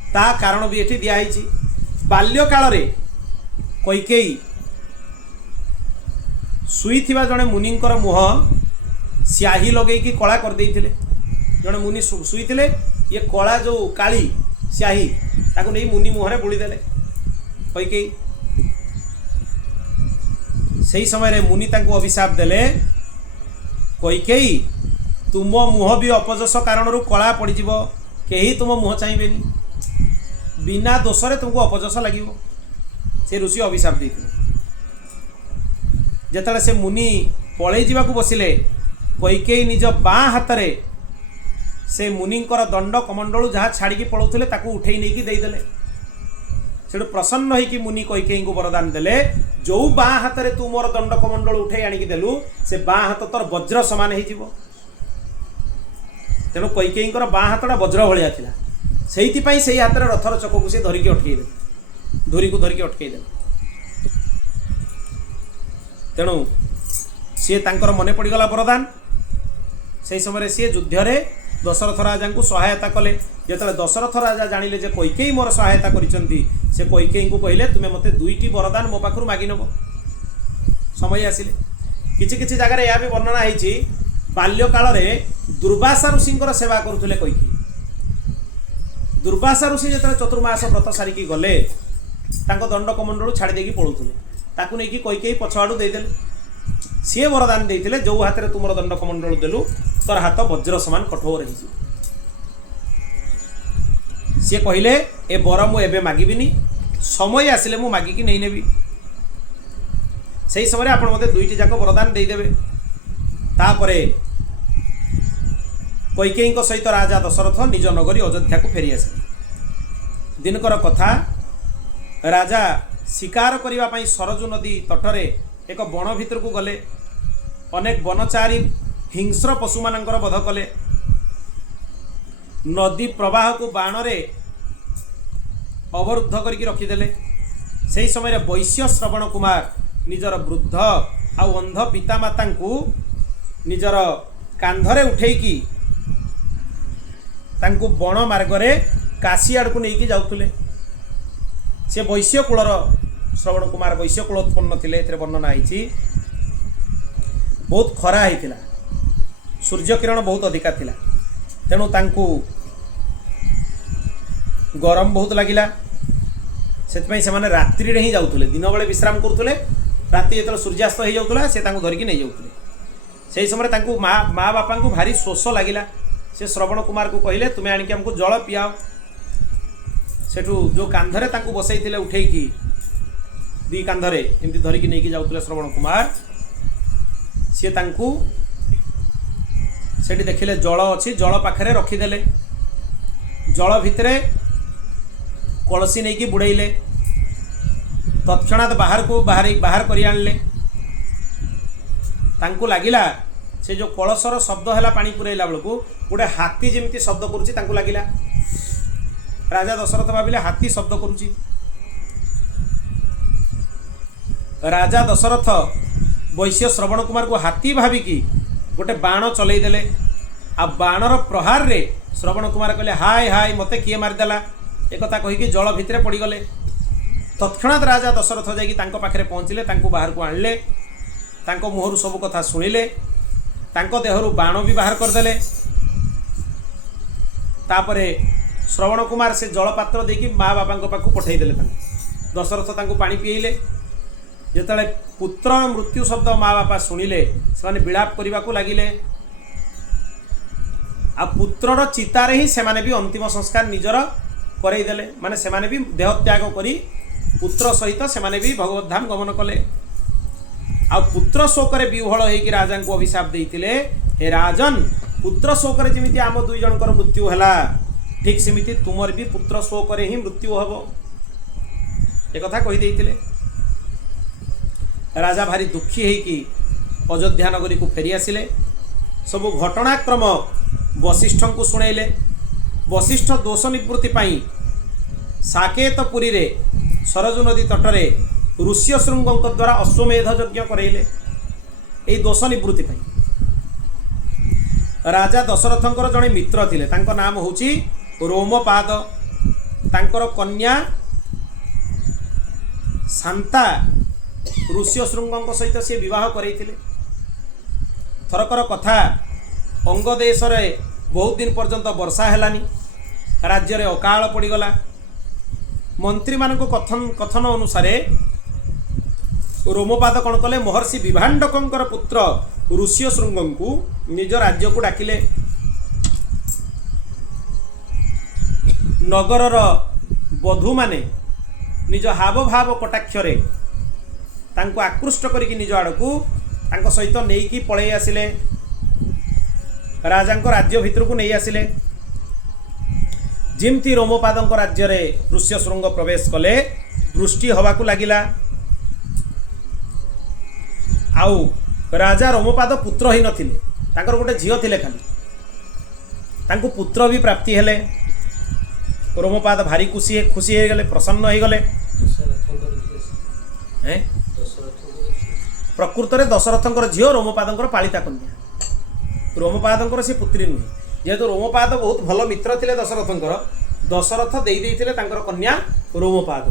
ता कारण भी एठी दिया हैछि। बाल्य काल रे कैकेयी सुईथिबा जणे मुनिंकर मुह स्याही लगेकी कला कर देइथिले। जणे मुनि सुईथिले ये कला जो काली स्याही ताकू नहीं मुनि मुहरे बुली देले कैकेयी। सही समय रे मुनि तांको अभिशाप देले, कैकेयी तुम मुह भी अपजस कारण कला पड़ जीव, कहीं तुम मुह चाहिए बिना दोष रे तुमको अपजस लगे। से ऋषि अभिशाप देते जेतले से मुनि पलई जावाक बसिले कैकेयी निज बाँ हाथ रे से मुनिंकर दंड कमंडलू जहाँ छाड़ी पलाउले ताकू उठे नहीं देदेले। से प्रसन्न होइकी मुनि कैकेयी को वरदान देले, जो बाँ हाथ रे तू मोर दंड कमंडल उठे आणिकी देलु से बाँ हाथ तोर वज्र समान हो। तेणु कैकेयींकर बाँ हाथटा वज्र भाया था। से हाथ में रथर चक को सी धरिकी अटकईदे, धुरी को धरिकी अटकईदे। तेणु सी तांकर मने पड़गला वरदान। से समय सी युद्धरे दशरथ राजा को सहायता कले। जिते दशरथ राजा जानिले जे कैकेयी मोर सहायता करिसंती, से कैकेयी को कहले तुम्हें मते दुईटी वरदान मो पाखरु मागी नब। समय आसिले किछि किछि जगह रे या भी वर्णना हैछि। बाल्य काल रे दुर्वासा ऋषिंकर सेवा करुले कैकेयी। दुर्वासा ऋषि जो चतुर्मास व्रत सारिकी गले तांको दंड कमंडलू छाड़ी देकी पलाउले ताकू नहीं कैकेयी पछआड़ू देदेले। सी वरदान देते जो हाथ में तुम दंड कमंडल देलु तोर हाथ वज्र समान कठोर हो। सी कहले ए वर मुझे मागिबिनी, समय आसिले मु मागिकी नहीं नेबी। से समय आप मत दुईटी जाक वरदान देदेवे। तापरे कैकेयी सहित राजा दशरथ निज नगरी अयोध्या को फेरी आसे। दिनकर कथा, राजा शिकार करने सरजू नदी तटरे एक बण भितर को गले। अनेक वनचारी हिंस्र पशु मानकर वध कले। नदी प्रवाह को बाण रे अवरुद्ध करके रखिदेले। से समय वैश्य श्रवण कुमार निजर वृद्ध आउ अंध पितामाता को निजर कांधरे उठेकी तांको बण मार्गरे काशी आड़ को लेकिन जाऊले। से वैश्य कूलर श्रवण कुमार वैश्य कूल उत्पन्न थे। वर्णना है बहुत खरा होता, सूर्य किरण बहुत अधिका थिला। तेणु तांको गरम बहुत लगिला। से माने रात्रि रे ही जाऊले, दिन बेले विश्राम करुले। राति जो सूर्यास्त हो जाऊला से धरिकी नहीं जाऊले। से समय तांको माँ बापा को भारी शोष लगिला। से श्रवण कुमार को कहले तुम्हें आणिक हमको जल पियाओ। सेठू जो कांधरे तांको बसई उठेकी दी कांधरे एमती धरिकी नहीं जाऊले श्रवण कुमार। सी तांको सेठी देखिले जल अच्छी, जल पाखरे रखीदेले। जल भितरे कलसी नहीं कि बुड़ेले। तत्क्षणात बाहर करी आणले। तांको लागिला से जो कलसर शब्द है पानी पुरेला बेलू गोटे हाथी जमी शब्द करुच्ची तांको लागिला। राजा दशरथ भाविले हाथी शब्द करुच्ची। राजा दशरथ वैश्य श्रवण कुमार को हाथी भाविकी गोटे बाण चलई देले। आ बाणर प्रहार रे श्रवण कुमार कहले हाय हाय मते किए मारिदेला। एक कथा कहीकि जल भितरे पड़गले। तत्क्षणात राजा दशरथ जाकि तांको पाखरे पहुँचले, तांको बाहर को आणले, तांको मुहरु सब कथा शुणिले, तांको देहरु बाण भी बाहर करदेले। तापरे श्रवण कुमार से जलपात्र देकी माँ बापा पाखु पठेदेले। दशरथ तांको पानी पिएले। जेतले पुत्र मृत्यु शब्द माँ बापा शुणिले से विलाप करने को लगिले। आ पुत्रर चितारे ही से भी अंतिम संस्कार निजर करईदेले। माने से भी देह त्याग करी पुत्र सहित से भी भगवत धाम गमन कले। आ पुत्र शोकरे विह्वल होइकि राजा को अभिशाप देइतिले, हे राजन पुत्र शोकरे जेमिति आम दुई जनकर मृत्यु हैला ठीक सेमिति तुमर भी पुत्र शोकरे ही मृत्यु हबो। एक कथा कहि देइतिले। राजा भारी दुखी होइकी अयोध्या नगरी को फेरी आसिले। सबु घटनाक्रम वशिष्ठ को शुणेले। वशिष्ठ दोष निवृत्ति पाई साकेतपुरी रे सरजू नदी तटरे ऋष्यशृंग द्वारा अश्वमेध यज्ञ करैले एई दोष निवृत्ति पाई। राजा दशरथंकर जड़े मित्र थिले, तांको नाम होची रोमपाद। तांकर कन्या शांता ऋष्यशृंग सहित सी विवाह करैथिले। थरकर कथा अंग देश रे बहुत दिन पर्यंत वर्षा हेलानी, राज्य रे अकाल पड़ीगला। मंत्री मानक कथन अनुसार रोमपाद कौन कले, महर्षि विभाण्डकर पुत्र ऋष्यशृंग को निज राज्य को डाकिले। नगरर बधू माने निज हाव भाव कटाक्षरे तांको आकृष्ट करिकी निज आड़कू तांको सहित नेइकी पळै आसिले। राजांको राज्य भितर को नहीं आसिले। जिमती रोमपादंको राज्य रे ऋष्यशृंग प्रवेश कले, वृष्टि हवा को लागिला। आउ राजा रोमपाद पुत्र ही नथिले, तांकर गोटे झियो थिले खाली, तांको पुत्र भी प्राप्ति हेले। रोमपाद भारी खुशी हो गले, प्रसन्न हो गले। प्रकृत में दशरथंकर झियो रोमपादंकर पालिता कन्या। रोमपादंकर से पुत्री नुहे, जेहेतु रोमपाद बहुत भल मित्र थिले दशरथंकर, दशरथ देई देइथिले तांकर कन्या रोमपाद।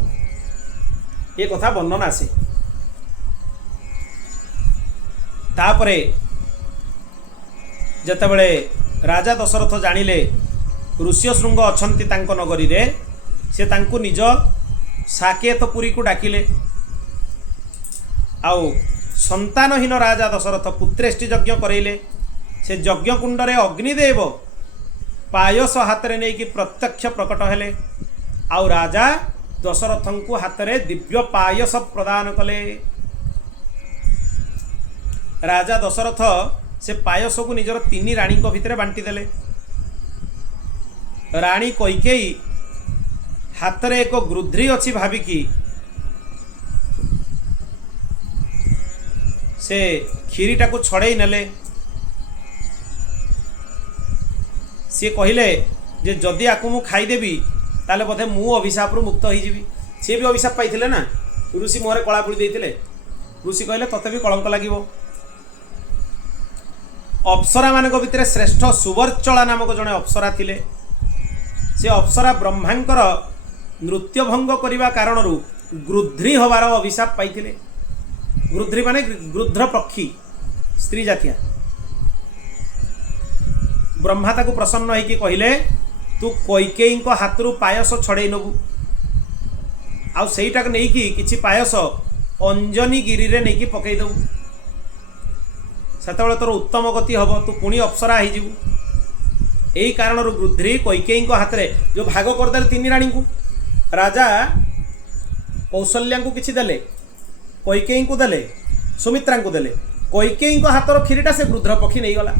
ये कथा वर्णन आसे। तापरे जेतेबेले राजा दशरथ जानिले ऋष्यशृंग अछंती तांको नगरी रे, से तांको निज साकेतपुरी को डाकिले। आउ संतानहीन राजा दशरथ पुत्रेष्टि यज्ञ करैले। से यज्ञ कुंड रे अग्निदेव पायस हाथ रे नेकी प्रत्यक्ष प्रकट हेले। आउ राजा दशरथ को हाथ रे दिव्य पायस प्रदान कले। राजा दशरथ से पायस को निजर 3 राणी भितर बांटी देले। राणी कैकेयी हाथ रे एक गृध्री अच्छी भाविकी से खीरीटा को छड़े नेले। सी कहले जे जदि आकु मु खाईदेवी ताले बोधे मु अभिशाप रु मुक्त होइजिबी। सी भी अभिशाप पाइथिले ना, ऋषि मुहरे कला पुड़ी देइथिले। ऋषि कहले तते भी कलंक लागिबो। अप्सरा मानक भितर श्रेष्ठ सुवर्चला नामक जड़े अप्सरा थिले। से अप्सरा ब्रह्मांकर नृत्य भंग करने कारण गृध्री हबार अभिशाप पाइथिले। गृध्री माने गृध्र पक्षी, स्त्री जातिया। ब्रह्मा ताकू प्रसन्न होइकी कहले तू कैकेयी हाथ रु पायस छड़े नबू, आउ सेईटा नेइकी किछि पायस अंजनी गिरी रे नेइकी पकई देबू। सेतेबेले तोर उत्तम गति हब, तू पुणी अप्सरा हो जीवु। यही कारण गृध्री कैकेयी हाथ रे जो भाग करदे 3 राणी को, राजा कौशल्या को किछि देले, कैकेयी को देले, सुमित्रा को देले। कैकेयी हाथर खीरीटा से गृध्र पक्षी नहीं गला।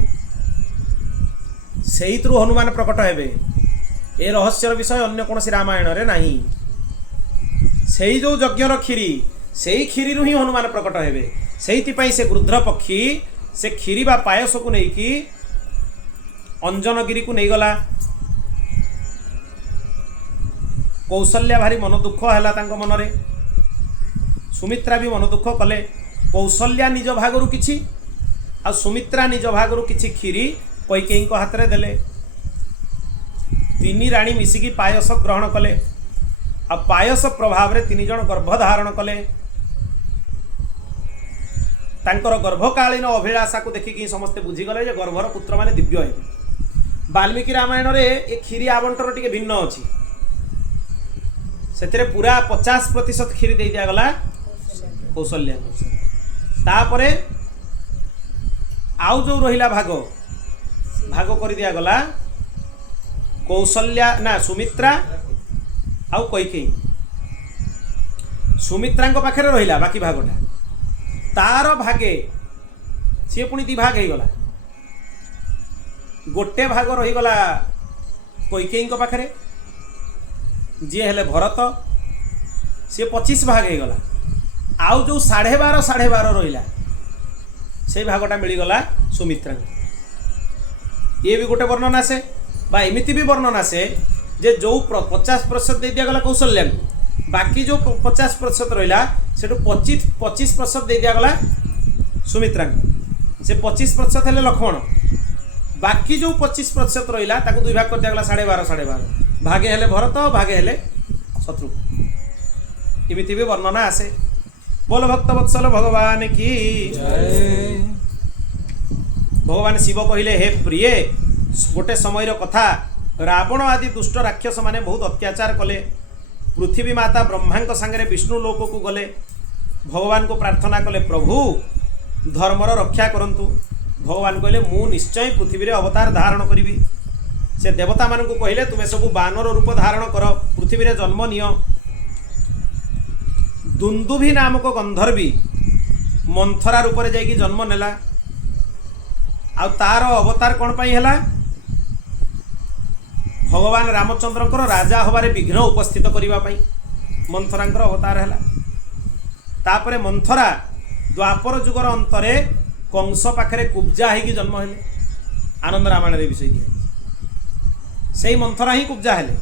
से हनुमान प्रकट हेबे। ए रहस्यर विषय अन्य कौन रामायण रे नहीं। से जो यज्ञर खीरी, से ही खीरी ही हनुमान प्रकट हेबे। से गृध्र पक्षी से खीरी बा पायस को लेकिन अंजनगिरी को नहीं गला। कौशल्या भारी मन दुख है मनरे। सुमित्रा भी मन दुख कले। कौशल्या निज भागरू किछि आ सुमित्रा निज भागरू किछि खीरी कैकेयी हाथ रे देले। 3 राणी मिसिकी पायस ग्रहण कले। आ पायस प्रभाव रे 3 जण गर्भ धारण कले। तांकर गर्भकालीन अभिलाषा को देखिकी समस्ते बुझीगले जे गर्भर पुत्र माने दिव्य हेबे। वाल्मीकि रामायण रे ए खीरी आवंटर टिके भिन्न अछि। सेतिरे पूरा 50% खीरी दे दिया गला कौशल्या। तापरे आउ जो रहिला भाग कर दिया गला कौशल्या ना सुमित्रा आउ कैकेयी। सुमित्रा पाखे रहिला बाकी भागटा, तार भागे सी पुणी 2 भाग हो गला। गोटे भाग रहीगला कैकेयी पाखे, जी हेले भरत, सी 25 भाग हो गला। आउ जो 12.5 12.5 रहा से भागटा मिलगला सुमित्रा। ये भी गोटे वर्णन आसे बा एमती भी वर्णन आसे जे जो 50% दे दिगला कौशल्या बाकी जो 50% रहा से 25% दे दिगला सुमित्रा से 25% हेले लक्ष्मण बाकी जो 25% रहा ताको दुई भाग कर दिगला 12.5 12.5 भागे हेले भरत भागे हेले शत्रुघ्न। एमती भी वर्णना आसे। बोल भक्त वत्सल भगवान की जय। भगवान शिव कहले हे प्रिय गोटे समय कथा रावण आदि दुष्ट राक्षस माने बहुत अत्याचार कले। पृथ्वी माता ब्रह्मा सांगे विष्णु लोक को गले भगवान को प्रार्थना कले प्रभु धर्मर रक्षा करंतु। भगवान कहले मु निश्चय पृथ्वी रे अवतार धारण करी। से देवता मान को कहले तुमे सब बानर रूप धारण कर पृथ्वी रे जन्म निय। दुंदुभि नामक गंधर्वी मंथरा रूप रे जाइकी जन्म नेला आ तार अवतार कौन पाई हैला भगवान रामचंद्रंकर राजा हबारे विघ्न उपस्थित करिवा पाई मंथरांकर अवतार हैला। तापरे मंथरा द्वापर जुगर अंतरे कंस पाखरे कुब्जा होगी जन्म हेले। आनंद रामायण रे विषय दिया से मंथरा ही कुब्जा हेले।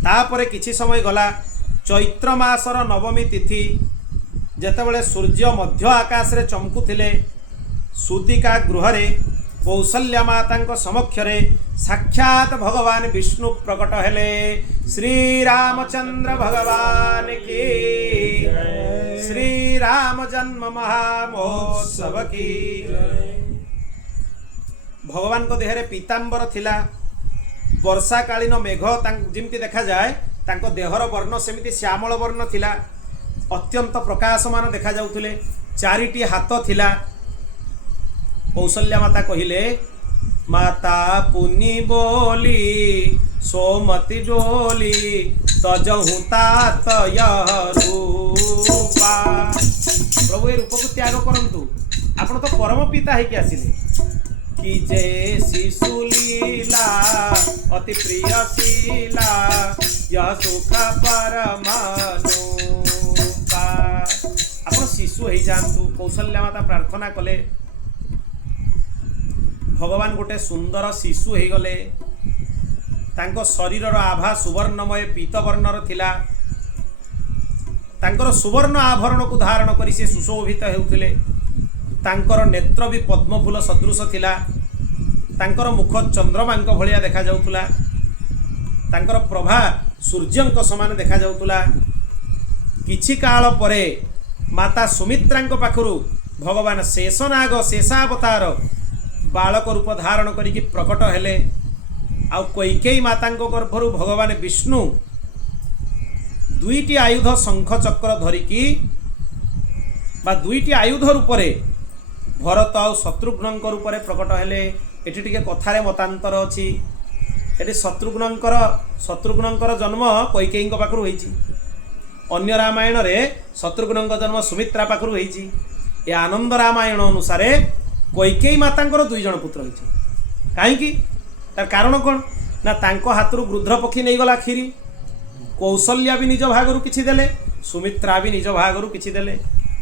तापरे किछि समय गला चैत्र मासर नवमी तिथि जेतेबेले सूर्य मध्य आकाश रे चमकुथिले सूतिका गृहरे कौशल्या माता समक्षरे साक्षात भगवान विष्णु प्रकट हेले। श्री रामचंद्र भगवान की श्री राम जन्म महामहोत्सव की। भगवान को देहरे पीतांबर थिला वर्षा कालीन मेघ जिमती देखा जाए तांको देहर वर्ण सेमिति श्यामल वर्ण थिला अत्यंत प्रकाशमान देखा जाउथिले। 4टी हाथ थिला। कौशल्या माता कहिले माता पुनि बोली सोमति डोली तजहु तात रूपा। प्रभु ए रूप को त्याग करंतु आपण तो परम पिता है कि आसिले कि जे शिशु लीला अति प्रिय शीला यह सुख परमानुपा। आपण शिशु हो जातु। कौशल्या माता प्रार्थना कले भगवान गोटे सुंदर शिशु हो गले। तांको शरीरर आभा सुवर्णमय पीतवर्णर थिला। तांकर सुवर्ण आभरण को धारण करी से सुशोभित हेउथिले। तांकर नेत्र भी पद्मफूल सदृश थिला। तांकर मुख चंद्रमांक भलिया देखा जाउथुला। तांकर प्रभा सूर्यंक समान देखा जाउथुला। किछि काल परे माता सुमित्रांक पाखरु भगवान शेषनाग शेषावतार बालक रूप धारण करिकी प्रकट हेले। आउ कैकेयी मातांको गर्भरु भगवान विष्णु 2टी आयुध शंख चक्र धरिकी बा 2टी आयुध रूपरे भरत आउ शत्रुघ्नंक रूपरे प्रकट हेले। एटी टिके कथारे मतांतर अछि। एटी शत्रुघ्नंकर जन्म कैकेयींक पाखरु होईछि। अन्य रामायण रे शत्रुघ्नंक जन्म सुमित्रा पाखरु होईछि। ए आनंद रामायण अनुसार कैकेयी मातांकर 2 जण पुत्र होईछि। काहेकि तार कारण कोन ना तांको हाथरु गृध्र पक्षी नहीं गला खीरी। कौशल्या भी निज भागरु किछि देले सुमित्रा भी निज भागरु किछि देले।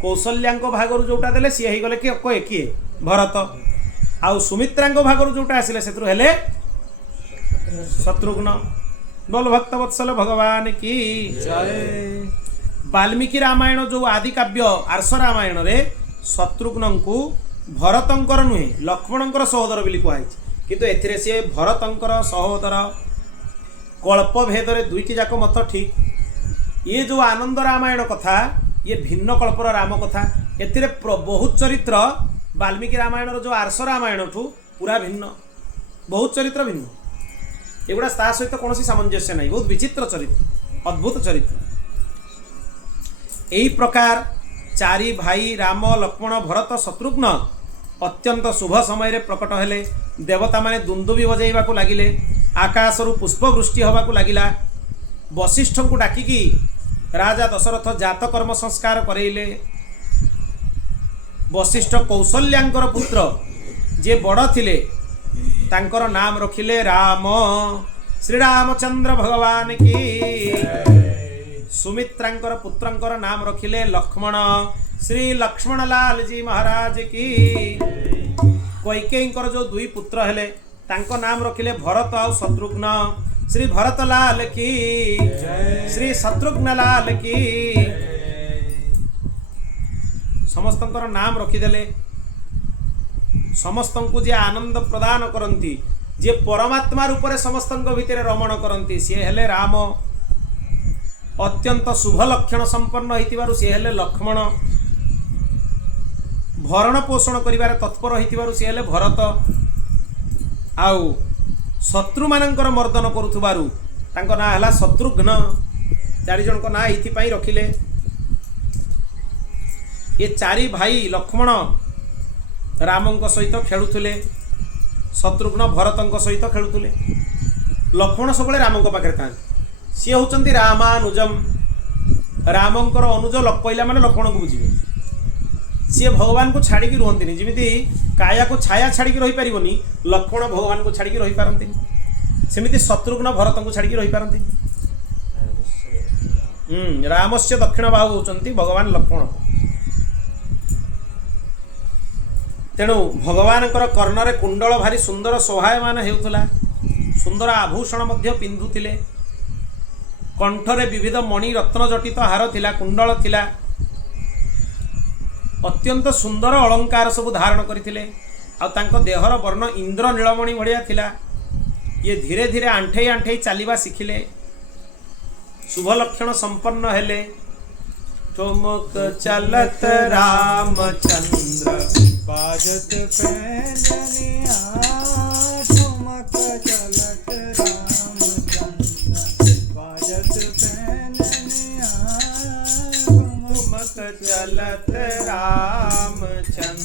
कौशल्यांको भागरु जोटा देले सी हेई गले किए भरत आउ सुमित्रांको भागरु जोटा आसिले सेतरु हेले शत्रुघ्न। बोल भक्त वत्सल भगवान की जय। वाल्मीकि रामायण जो आदि काव्य आर्ष रामायण रे शत्रुघ्न को भरतंकर नुहे लक्ष्मणंकर सहोदर बोली कहुई किंतु एथिरे से भरतंकर सहोदर। कल्प भेद रे 2टी जाक मत ठीक। ये जो आनंद रामायण कथा ये भिन्न कल्पर राम कथा। एथिरे बहुत चरित्र वाल्मीकि रामायण जो आर्ष रामायण ठू पूरा भिन्न। बहुत चरित्र भिन्न। एगुड़ा ता सहित कौन सामंजस्य नहीं। बहुत विचित्र चरित्र अद्भुत चरित्र। यही प्रकार 4 भाई राम लक्ष्मण भरत शत्रुघ्न अत्यंत शुभ समय रे प्रकट हेले। देवता माने दुंदुभि बजाइबा को लागिले। आकाशरु पुष्पवृष्टि हवा को लागिला। वशिष्ठ को डाकिकी राजा दशरथ जात कर्म संस्कार करेइले। वशिष्ठ कौशल्यांकर पुत्र जे बड़ थिले तांकर नाम रखिले राम। श्री रामचंद्र भगवान की सुमित्रांकर पुत्रंकर नाम रखिले लक्ष्मण। श्री लक्ष्मण लाल जी महाराज की। कैकेयींकर जो दुई पुत्र हेले तांको नाम रखिले भरत और शत्रुघ्न। श्री भरत लाल की। श्री शत्रुघ्न लाल की। समस्तंकर नाम रखिदेले। समस्तंकु जे आनंद प्रदान करती, जे परमात्मा रूप में समस्तंक भितर रमण करती, सी हेले राम। अत्यंत शुभ लक्षण संपन्न होइतिबारु सी हेले लक्ष्मण। भरण पोषण करिवार तत्पर होइतिबारु सी हेले भरत। आउ शत्रु मानकर मर्दन करुथुबारु तांको ना हला शत्रुघ्न। चारि जन को ना इथि पई रखिले। ये चारि भाई लक्ष्मण रामंक सहित खेलुले, शत्रुघ्न भरतंक सहित खेलुले। लक्ष्मण सब रामंक पाखे था। सी होचंती रामानुजम। रामंकर अनुज पहला माने लक्ष्मण को बुझे। सी भगवान को छाड़ी रुहंती। जमी काया को छाया छाड़ी रही पारनी, लक्ष्मण भगवान को छाड़ी रही पारती। सेमती शत्रुघ्न भरत को छाड़ी रही पारती। रामस्य दक्षिण बाहु होचंती भगवान लक्ष्मण। तेणु भगवान कर्णरे कुंडल भारी सुंदर शोभायमान हेउथला। सुंदर आभूषण मध्य पिंधुथिले। कंठरे विविध मणि रत्न जटित हार थिला, कुंडल थिला। अत्यंत सुंदर अलंकार सब धारण करथिले। आ तांको देहर वर्ण इंद्र नीलमणि भड़िया थिला। ये धीरे धीरे आंठे आंठे चलिबा शिखिले। शुभ लक्षण संपन्न हेले। ठुमक चलत रामचंद्र बाजत पैजनिया। ठुमक चलत रामचंद्र बाजत पैजनिया। ठुमक चलत रामचंद्र।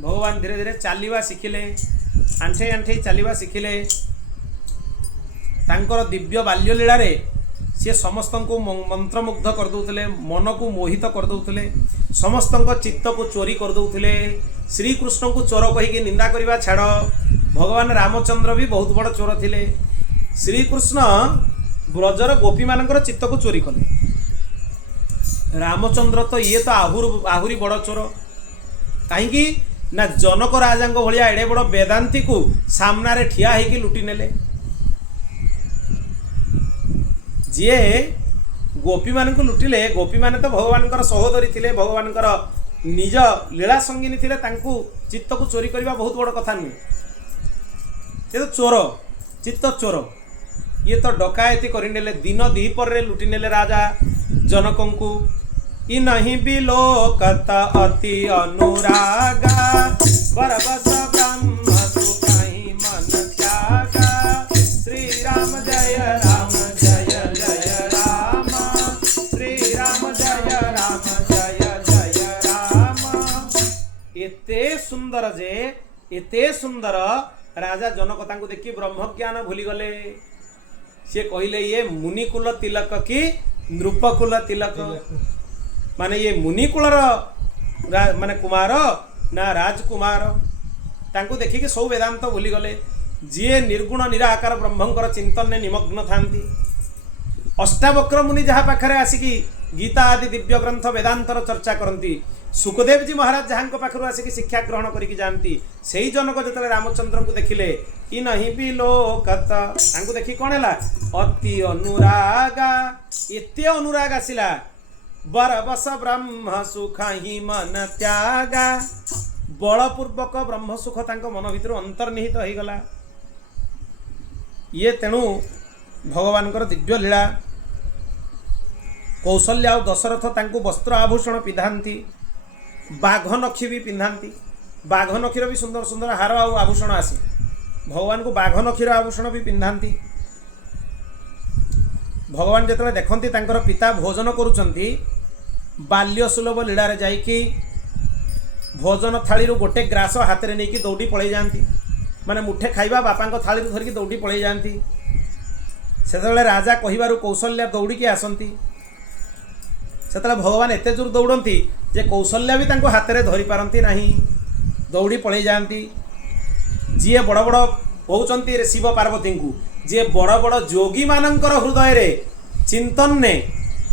भगवान धीरे धीरे चलिबा शिखिले। आंठे आंठे चलिबा शिखिले। तांकर दिव्य बाल्य लीला रे सी समस्त को मंत्रमुग्ध करदे, मन को मोहित करदे, समस्त चित्त को चोरी करदे। श्रीकृष्ण को चोर कहीकि निंदा करवा छाड़, भगवान रामचंद्र भी बहुत बड़ चोर थिले। श्रीकृष्ण ब्रजर गोपी मानकर चित्त को चोरी कले। रामचंद्र तो ये तो आहुरी बड़ चोर। कहीं ना जनक राजा भाया एड़े बड़ वेदांती को सामना रे ठिया होइकि लुटि नेले। जी गोपी मान को लुटिले। गोपी माने तो भगवान सहोदरी थिले, भगवान निज लीला संगिनी थिले। तांकु चित्त को चोरी करवा बहुत बड़ कथा नुहे। ये तो चोर, चित्त चोर। ये तो डकायती करनेले। दिन दीपर रे लुटि नेले राजा जनकंकु। इ नहीं बिलोकत अति अनुरागा। बरबस ब्रह्म सुखाई मन त्यागा। श्री राम जय राम जय जय राम। श्री राम जय राम जय जय राम। एते सुंदर जे, एते सुंदर राजा जनक तांको देखि ब्रह्म ज्ञान भूली गले। से कहले ये मुनिकुल तिलक कि नृपकुल तिलक। माने ये मुनिकुलर माने कुमार ना राजकुमार। तांको देखि कि सब वेदांत भूली गले। जी निर्गुण निराकार ब्रह्मंकर चिंतन ने निमग्न थांती। अष्टावक्र मुनि जहाँ पाखरे आसिकी गीता आदि दिव्य ग्रंथ वेदांतर चर्चा करती। सुखदेव जी महाराज जहाँ पाखर आसिकी शिक्षा ग्रहण करके जाती। से ही जनक जो रामचंद्र को देखिले इ नहीं बिलोकत, तांको देखि कौन है अति अनुरागा। एते अनुराग आसिला। बरबस ब्रह्म सुख ही मन त्यागा। बलपूर्वक ब्रह्म सुख तांको मन भितर अंतर्निहित हो गला। ये तेणु भगवान दिव्य लीला। कौशल्या और दशरथ तांको वस्त्र आभूषण पिंधाती। बाघ नखी भी पिंधाती। बाघ नखीर भी सुंदर सुंदर हार आ आभूषण आसे। भगवान को बाघ नखीर आभूषण भी पिंधाती। भगवान जो देखती तांकर पिता भोजन करुचंती, बाल्य सुलभ लीला रे जाइकी भोजन थाली गोटे ग्रास हाथ में नहीं दौड़ी पलि जाती। माने मुठे खाइबा बापा थाली धरिकी दौड़ी पलि जाती। से राजा कहबार कौशल्या दौड़ी आसती। से भगवान एत जोर दौड़ती जे कौशल्या भी हाथ में धरी पारती नहीं, दौड़ी पलि जाती। जी बड़ बड़ होती शिव पार्वती को जे बड़ बड़ जोगी मानकर हृदय रे चिंतन ने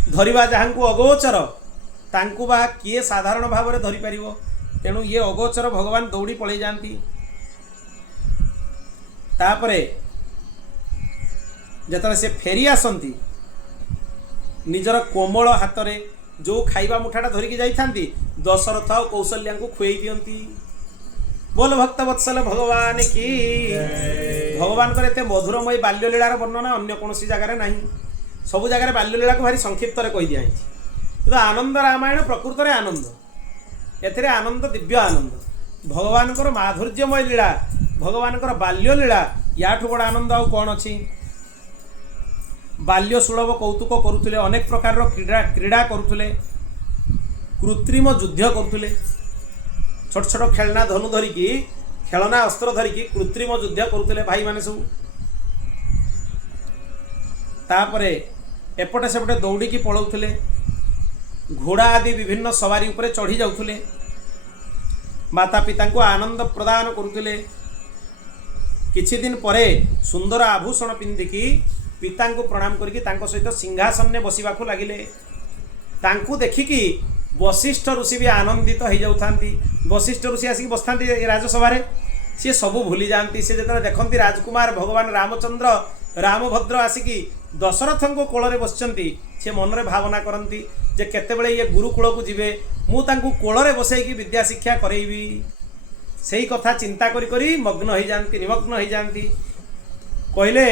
धरिबा जहांकु अगोचर तांकु बा किए साधारण भाव में धरि परिबो। तेणु ये अगोचर भगवान दौड़ी पड़े जाती। तापरे जतले से फेरी आसंती निजर कोमल हाथ रे जो खाइबा मुठाटा धरिकी जाइथांती दशरथ और कौशल्या को खुई दियंती। बोल भक्त वत्सल भगवान की। भगवान को एते मधुरमय बाल्यलीलार वर्णना अन्य कौन जगार ना। सबु जगार बाल्यलीला को भारी संक्षिप्त कही दिखाई। तो आनंद रामायण प्रकृत में आनंद, एथिरे आनंद दिव्य आनंद। भगवान माधुर्यमय लीला, भगवान बाल्यलीला, याठू बड़ आनंद आउ कौन अच्छी। बाल्य सुलभ कौतुक करुले, अनेक प्रकार क्रीड़ा करुले, कृत्रिम युद्ध करुले, छोट छोट खेलना धनु धरिकी खेलना अस्त्र धरिकी कृत्रिम युद्ध करुले भाई माने सब। तापरे एपटे सेपटे दौड़िकी पलाउले, घोड़ा आदि विभिन्न सवारी उपरे चढ़ी जाउथुले, माता पिता को आनंद प्रदान करुले। किछि दिन परे सुंदर आभूषण पिंधिकी पिता को प्रणाम करके तांको सहित सिंहासन में बसिबाकू लागिले। तांकू देखिकी वशिष्ठ ऋषि भी आनंदित हो जाउथांती। वशिष्ठ ऋषि आसिक बसथांती राजसभा रे, सी सबू भूली जाती। से जतने देखती राजकुमार भगवान रामचंद्र रामभद्र आसिकी दशरथ को कोल रे बसचंती, से मनरे भावना करती जे केतेबेले ये गुरुकुल को जिवे, मु तांकू कोल रे बसैकी विद्या शिक्षा करैबी। सेही कथा चिंता करी करी मग्न हो जाती, निमग्न हो जाती। कहले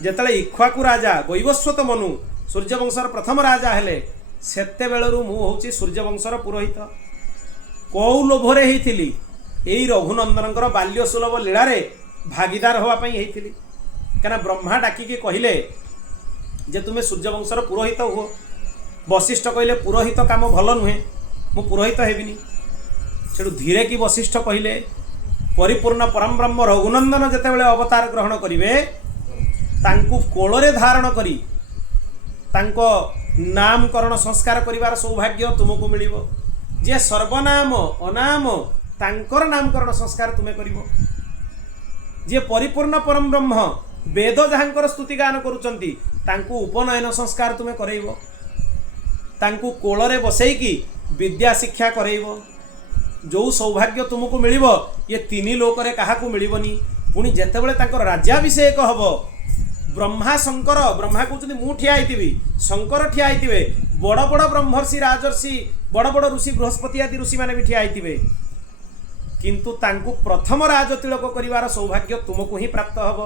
जेतले इक्ष्वाकु राजा वैवस्वत मनु सूर्यवंशर प्रथम राजा हेले, सेते बेलरू मु होची सूर्यवंशर पुरोहित। कौ लोभरे हेइथिली एई रघुनंदनकर बाल्य सुलभ लीला रे भागीदार होवा पई हेइथिली। कना ब्रह्मा डाकिकी कहिले जे तुमे सूर्यवंशर पुरोहित हो। वशिष्ठ कहले पुरोहित काम भल नुहे, मु पुरोहित हेबिनी। सेठू धीरे की वशिष्ठ कहले परिपूर्ण परम ब्रह्म रघुनंदन जेतेबेले अवतार ग्रहण करिवे, तांकू कोଳରେ धारण करी तांको नामकरण संस्कार करिवार सौभाग्य तुमको मिलिबो। जे सर्वनाम अनाम तांकर नामकरण संस्कार तुमे करिवो। जे परिपूर्ण परम ब्रह्म वेद जहांकर स्तुति गान करुचंती तांकू उपनयन संस्कार तुमे करैबो। तांकू कोଳରେ बसैकी विद्या शिक्षा करैबो। जो सौभाग्य तुमको मिलिबो ये तीन लोक रे काहाकू मिलिबोनी। पुणी जेतेबेले तांकर राज्याभिषेक हबो, ब्रह्मा शंकर, ब्रह्मा कहते मु ठिया शंकर ठिया बड़ बड़ ब्रह्मर्षि राजर्षि बड़ बड़ ऋषि बृहस्पति आदि ऋषि माने भी ठिया किंतु तांकू प्रथम राज तिलक करिवार सौभाग्य तुमको ही प्राप्त हब।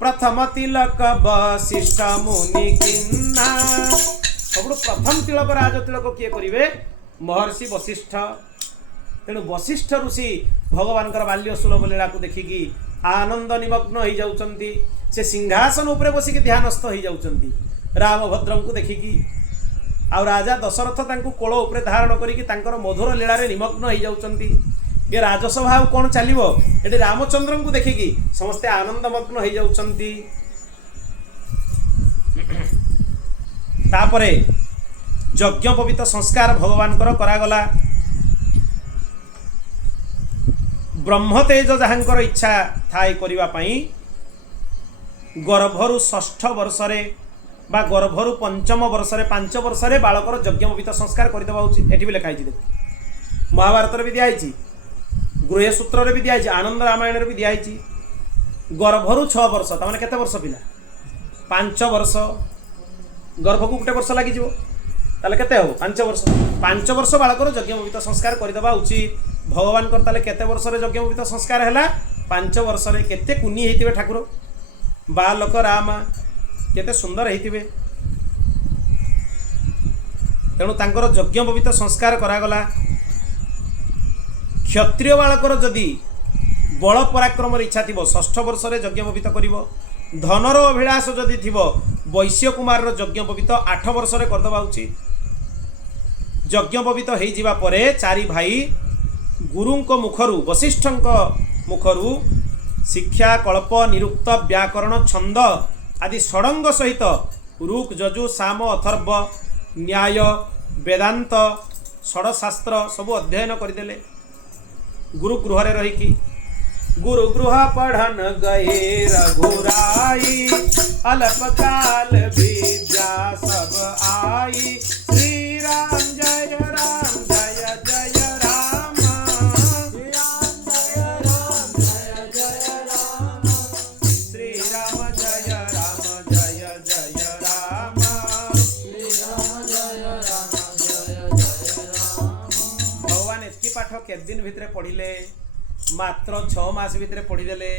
प्रथम तिलक वशिष्ठ मुनि किन्ना, सबुठु प्रथम तिलक राज तिलक किए करिवे? महर्षि वशिष्ठ। तेणु वशिष्ठ ऋषि भगवान बाल्य सुलभ लीला को देखिकी आनंद निमग्न हो जाउचंती। से सिंहासन उपरे बसिक ध्यानस्थ हो जाउचंती रामभद्र को देखिकी। आ राजा दशरथ तांकू कोल उपरे धारण करिकी तांकर मधुर लीला रे निमग्न हो जाउचंती। ये राजसभा कौन चलिबो, एटी रामचंद्र को देखिकी समस्ते आनंद मग्न हो जाउचंती। तापरे यज्ञोपवीत संस्कार भगवान करागला। ब्रह्मतेज जहांकर इच्छा थाए करिबा पई गर्भरु षष्ठ वर्षरे बा गर्भरु पंचम वर्षरे 5 वर्षरे बालकर यज्ञोपवीत संस्कार करदेवा उचित। एटी भी लिखाई देखो महाभारत रे भी दियाई, गृह सूत्र रे भी दियाई, आनंद रामायण रे भी दियाई। गर्भरु 6 वर्ष तामाने केते वर्ष पिला? 5 वर्ष। गर्भ को गोटे वर्ष लागि जिवो ताले केते हो? 5 वर्ष। 5 वर्ष बालकर यज्ञोपवीत संस्कार करदेवा उचित। भगवान कर ताले केते वर्ष रे यज्ञोपवीत संस्कार हैला? 5 वर्ष रे। केते कुनी हेतिबे ठाकुर बालक रामा, केते सुंदर हेतिबे। तेणु तांकर यज्ञोपवीत संस्कार करागला। क्षत्रिय बालकर जदि बल पराक्रम इच्छा थी 6 वर्ष रे यज्ञोपवीत करिवो। धनर अभिलाष जदि थी वैश्य कुमार यज्ञोपवीत 8 वर्ष रे करदबा उचित। यज्ञोपवीत हो जिबा परे 4 भाई गुरुंको मुखरु वशिष्ठंको मुखरु शिक्षा कल्प निरुक्त व्याकरण छंद आदि षडंग सहित ऋक् यजु साम अथर्व न्याय वेदांत षडशास्त्र सबु अध्ययन करदेले। गुरु गृह रहीकि गुरु गृह पढ़न गए रघुराई, अल्पकाल विद्या सब आई। श्री राम जय राम जय जय राम, श्री राम जय राम जय जय राम, श्री राम जय राम जय जय राम, श्री राम जय राम जय जय राम। भगवान एतकी पाठ केते दिन भितरे पढ़िले? मात्र 6 मास भितरे पढ़ीदेले।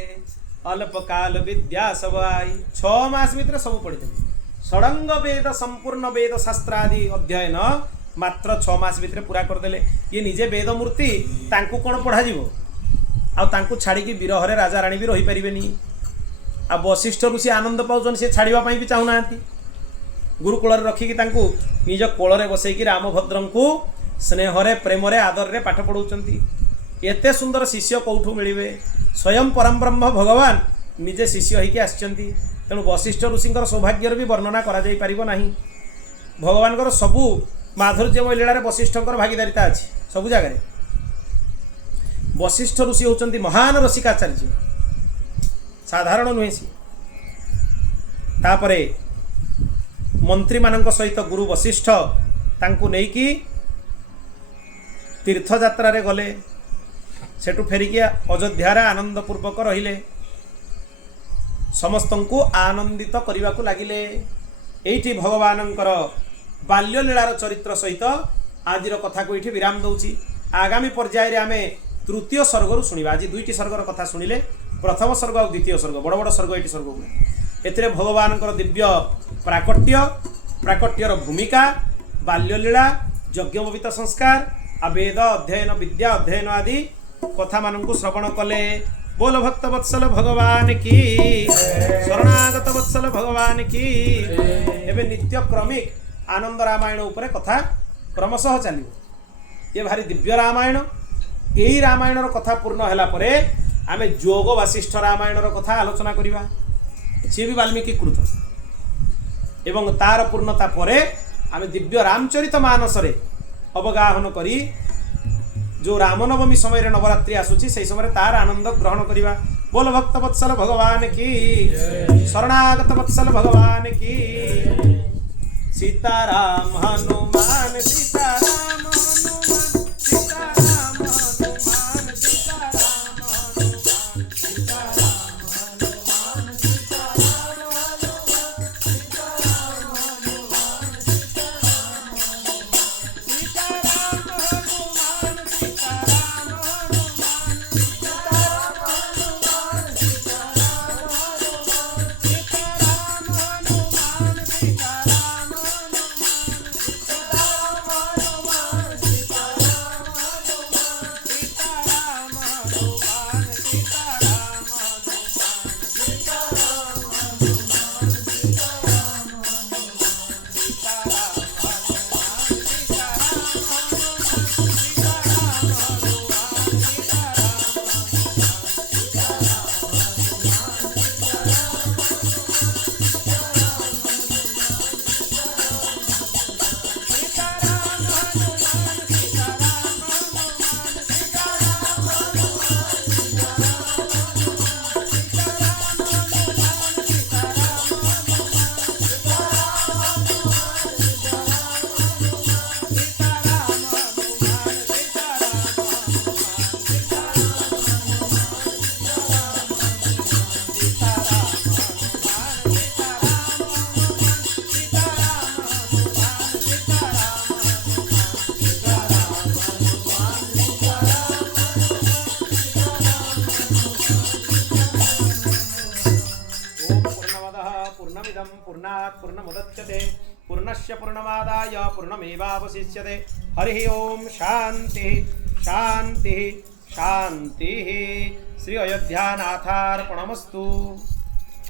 अल्पकाल विद्या सब आई, 6 मास भितरे सब पढ़ीदेले। षडंग वेद संपूर्ण वेद शास्त्र आदि अध्ययन मात्र 6 मास भितरे पूरा करदेले। ये निजे वेद मूर्ति तांकू कौन पढ़ा जीवो? आ तांकू छाड़ी विरहरे राजा राणी भी रही पारिबेनी। आ वशिष्ठ ऋषि आनंद पाउछन, से छाड़िबा पई भी चाहू नांती। गुरुकुल रखिकी तांकू निज कोଳରେ बसैकी रामभद्रंकु स्नेहरे प्रेमरे आदर पाठ पढ़ाउछंती। एते सुंदर शिष्य कौठू मिलिबे? स्वयं परम ब्रह्म भगवान निजे शिष्य होइके आछंती। तेणु वशिष्ठ ऋषिंकर सौभाग्यर भी वर्णना करा जाई परिबो नाही। भगवानकर सबु माधुर्यमय लीलारे वशिष्ठंकर भागीदारिता अछि सबु जगह। वशिष्ठ ऋषि होचंती महान रसिकाचार्य, साधारण नुहे सी। तापरे मंत्री मानक सहित गुरु वशिष्ठ तांकू नेकी तीर्थ यात्रा रे गले। सेठू फेरिकी अयोध्यार आनंद पूर्वक रहिले, समस्तंकु आनंदित करने को लगिले। एठी भगवानंकर बाल्यलीलार चरित्र सहित आजिर कथा को ये विराम दौची। आगामी पर्याय रे आमे तृतीय सर्गरु शुणिबा। आज 2टी सर्गर कथा शुणिले, प्रथम सर्ग और द्वितीय सर्ग, बड़ बड़ सर्ग ये सर्ग गुड़ा। एथिरे भगवानंकर दिव्य प्राकट्यर भूमिका, बाल्यलीला, यज्ञोपवीत संस्कार, वेद अध्ययन विद्या अध्ययन आदि कथा मानू श्रवण कले। बोल भक्त वत्सल भगवान की, शरणागत वत्सल भगवान की। एबे नित्य क्रमिक आनंद रामायण उपरे कथा क्रमशः चलियो। ये भारी दिव्य रामायण। यही रामायण कथा पूर्ण होला परे आमे जोग वासिष्ठ रामायण कथा आलोचना करिबा। सी भी वाल्मीकि कृत एवं तार पूर्णता परे आमे दिव्य रामचरित मानस रे अवगाहन करी जो रामनवमी समय रे नवरात्रि आसुची से समय तार आनंद ग्रहण करिबा। बोल भक्त वत्सल भगवान की, शरणागत वत्सल भगवान की। सीताराम हनुमान सीताराम हनुमान सीताराम हनुमान सीताराम हनुमान सीताराम हनुमान सीताराम हनुमान सीताराम हनुमान सीताराम हनुमान सीताराम हनुमान सीताराम हनुमान सीताराम हनुमान सीताराम हनुमान सीताराम हनुमान पूर्णात् पूर्णमुदच्यते पूर्णस्य पूर्णमादाय पूर्णमेवावशिष्यते। हरि ओम शांति शांति शांति। श्री अयोध्यानाथार्पणमस्तु।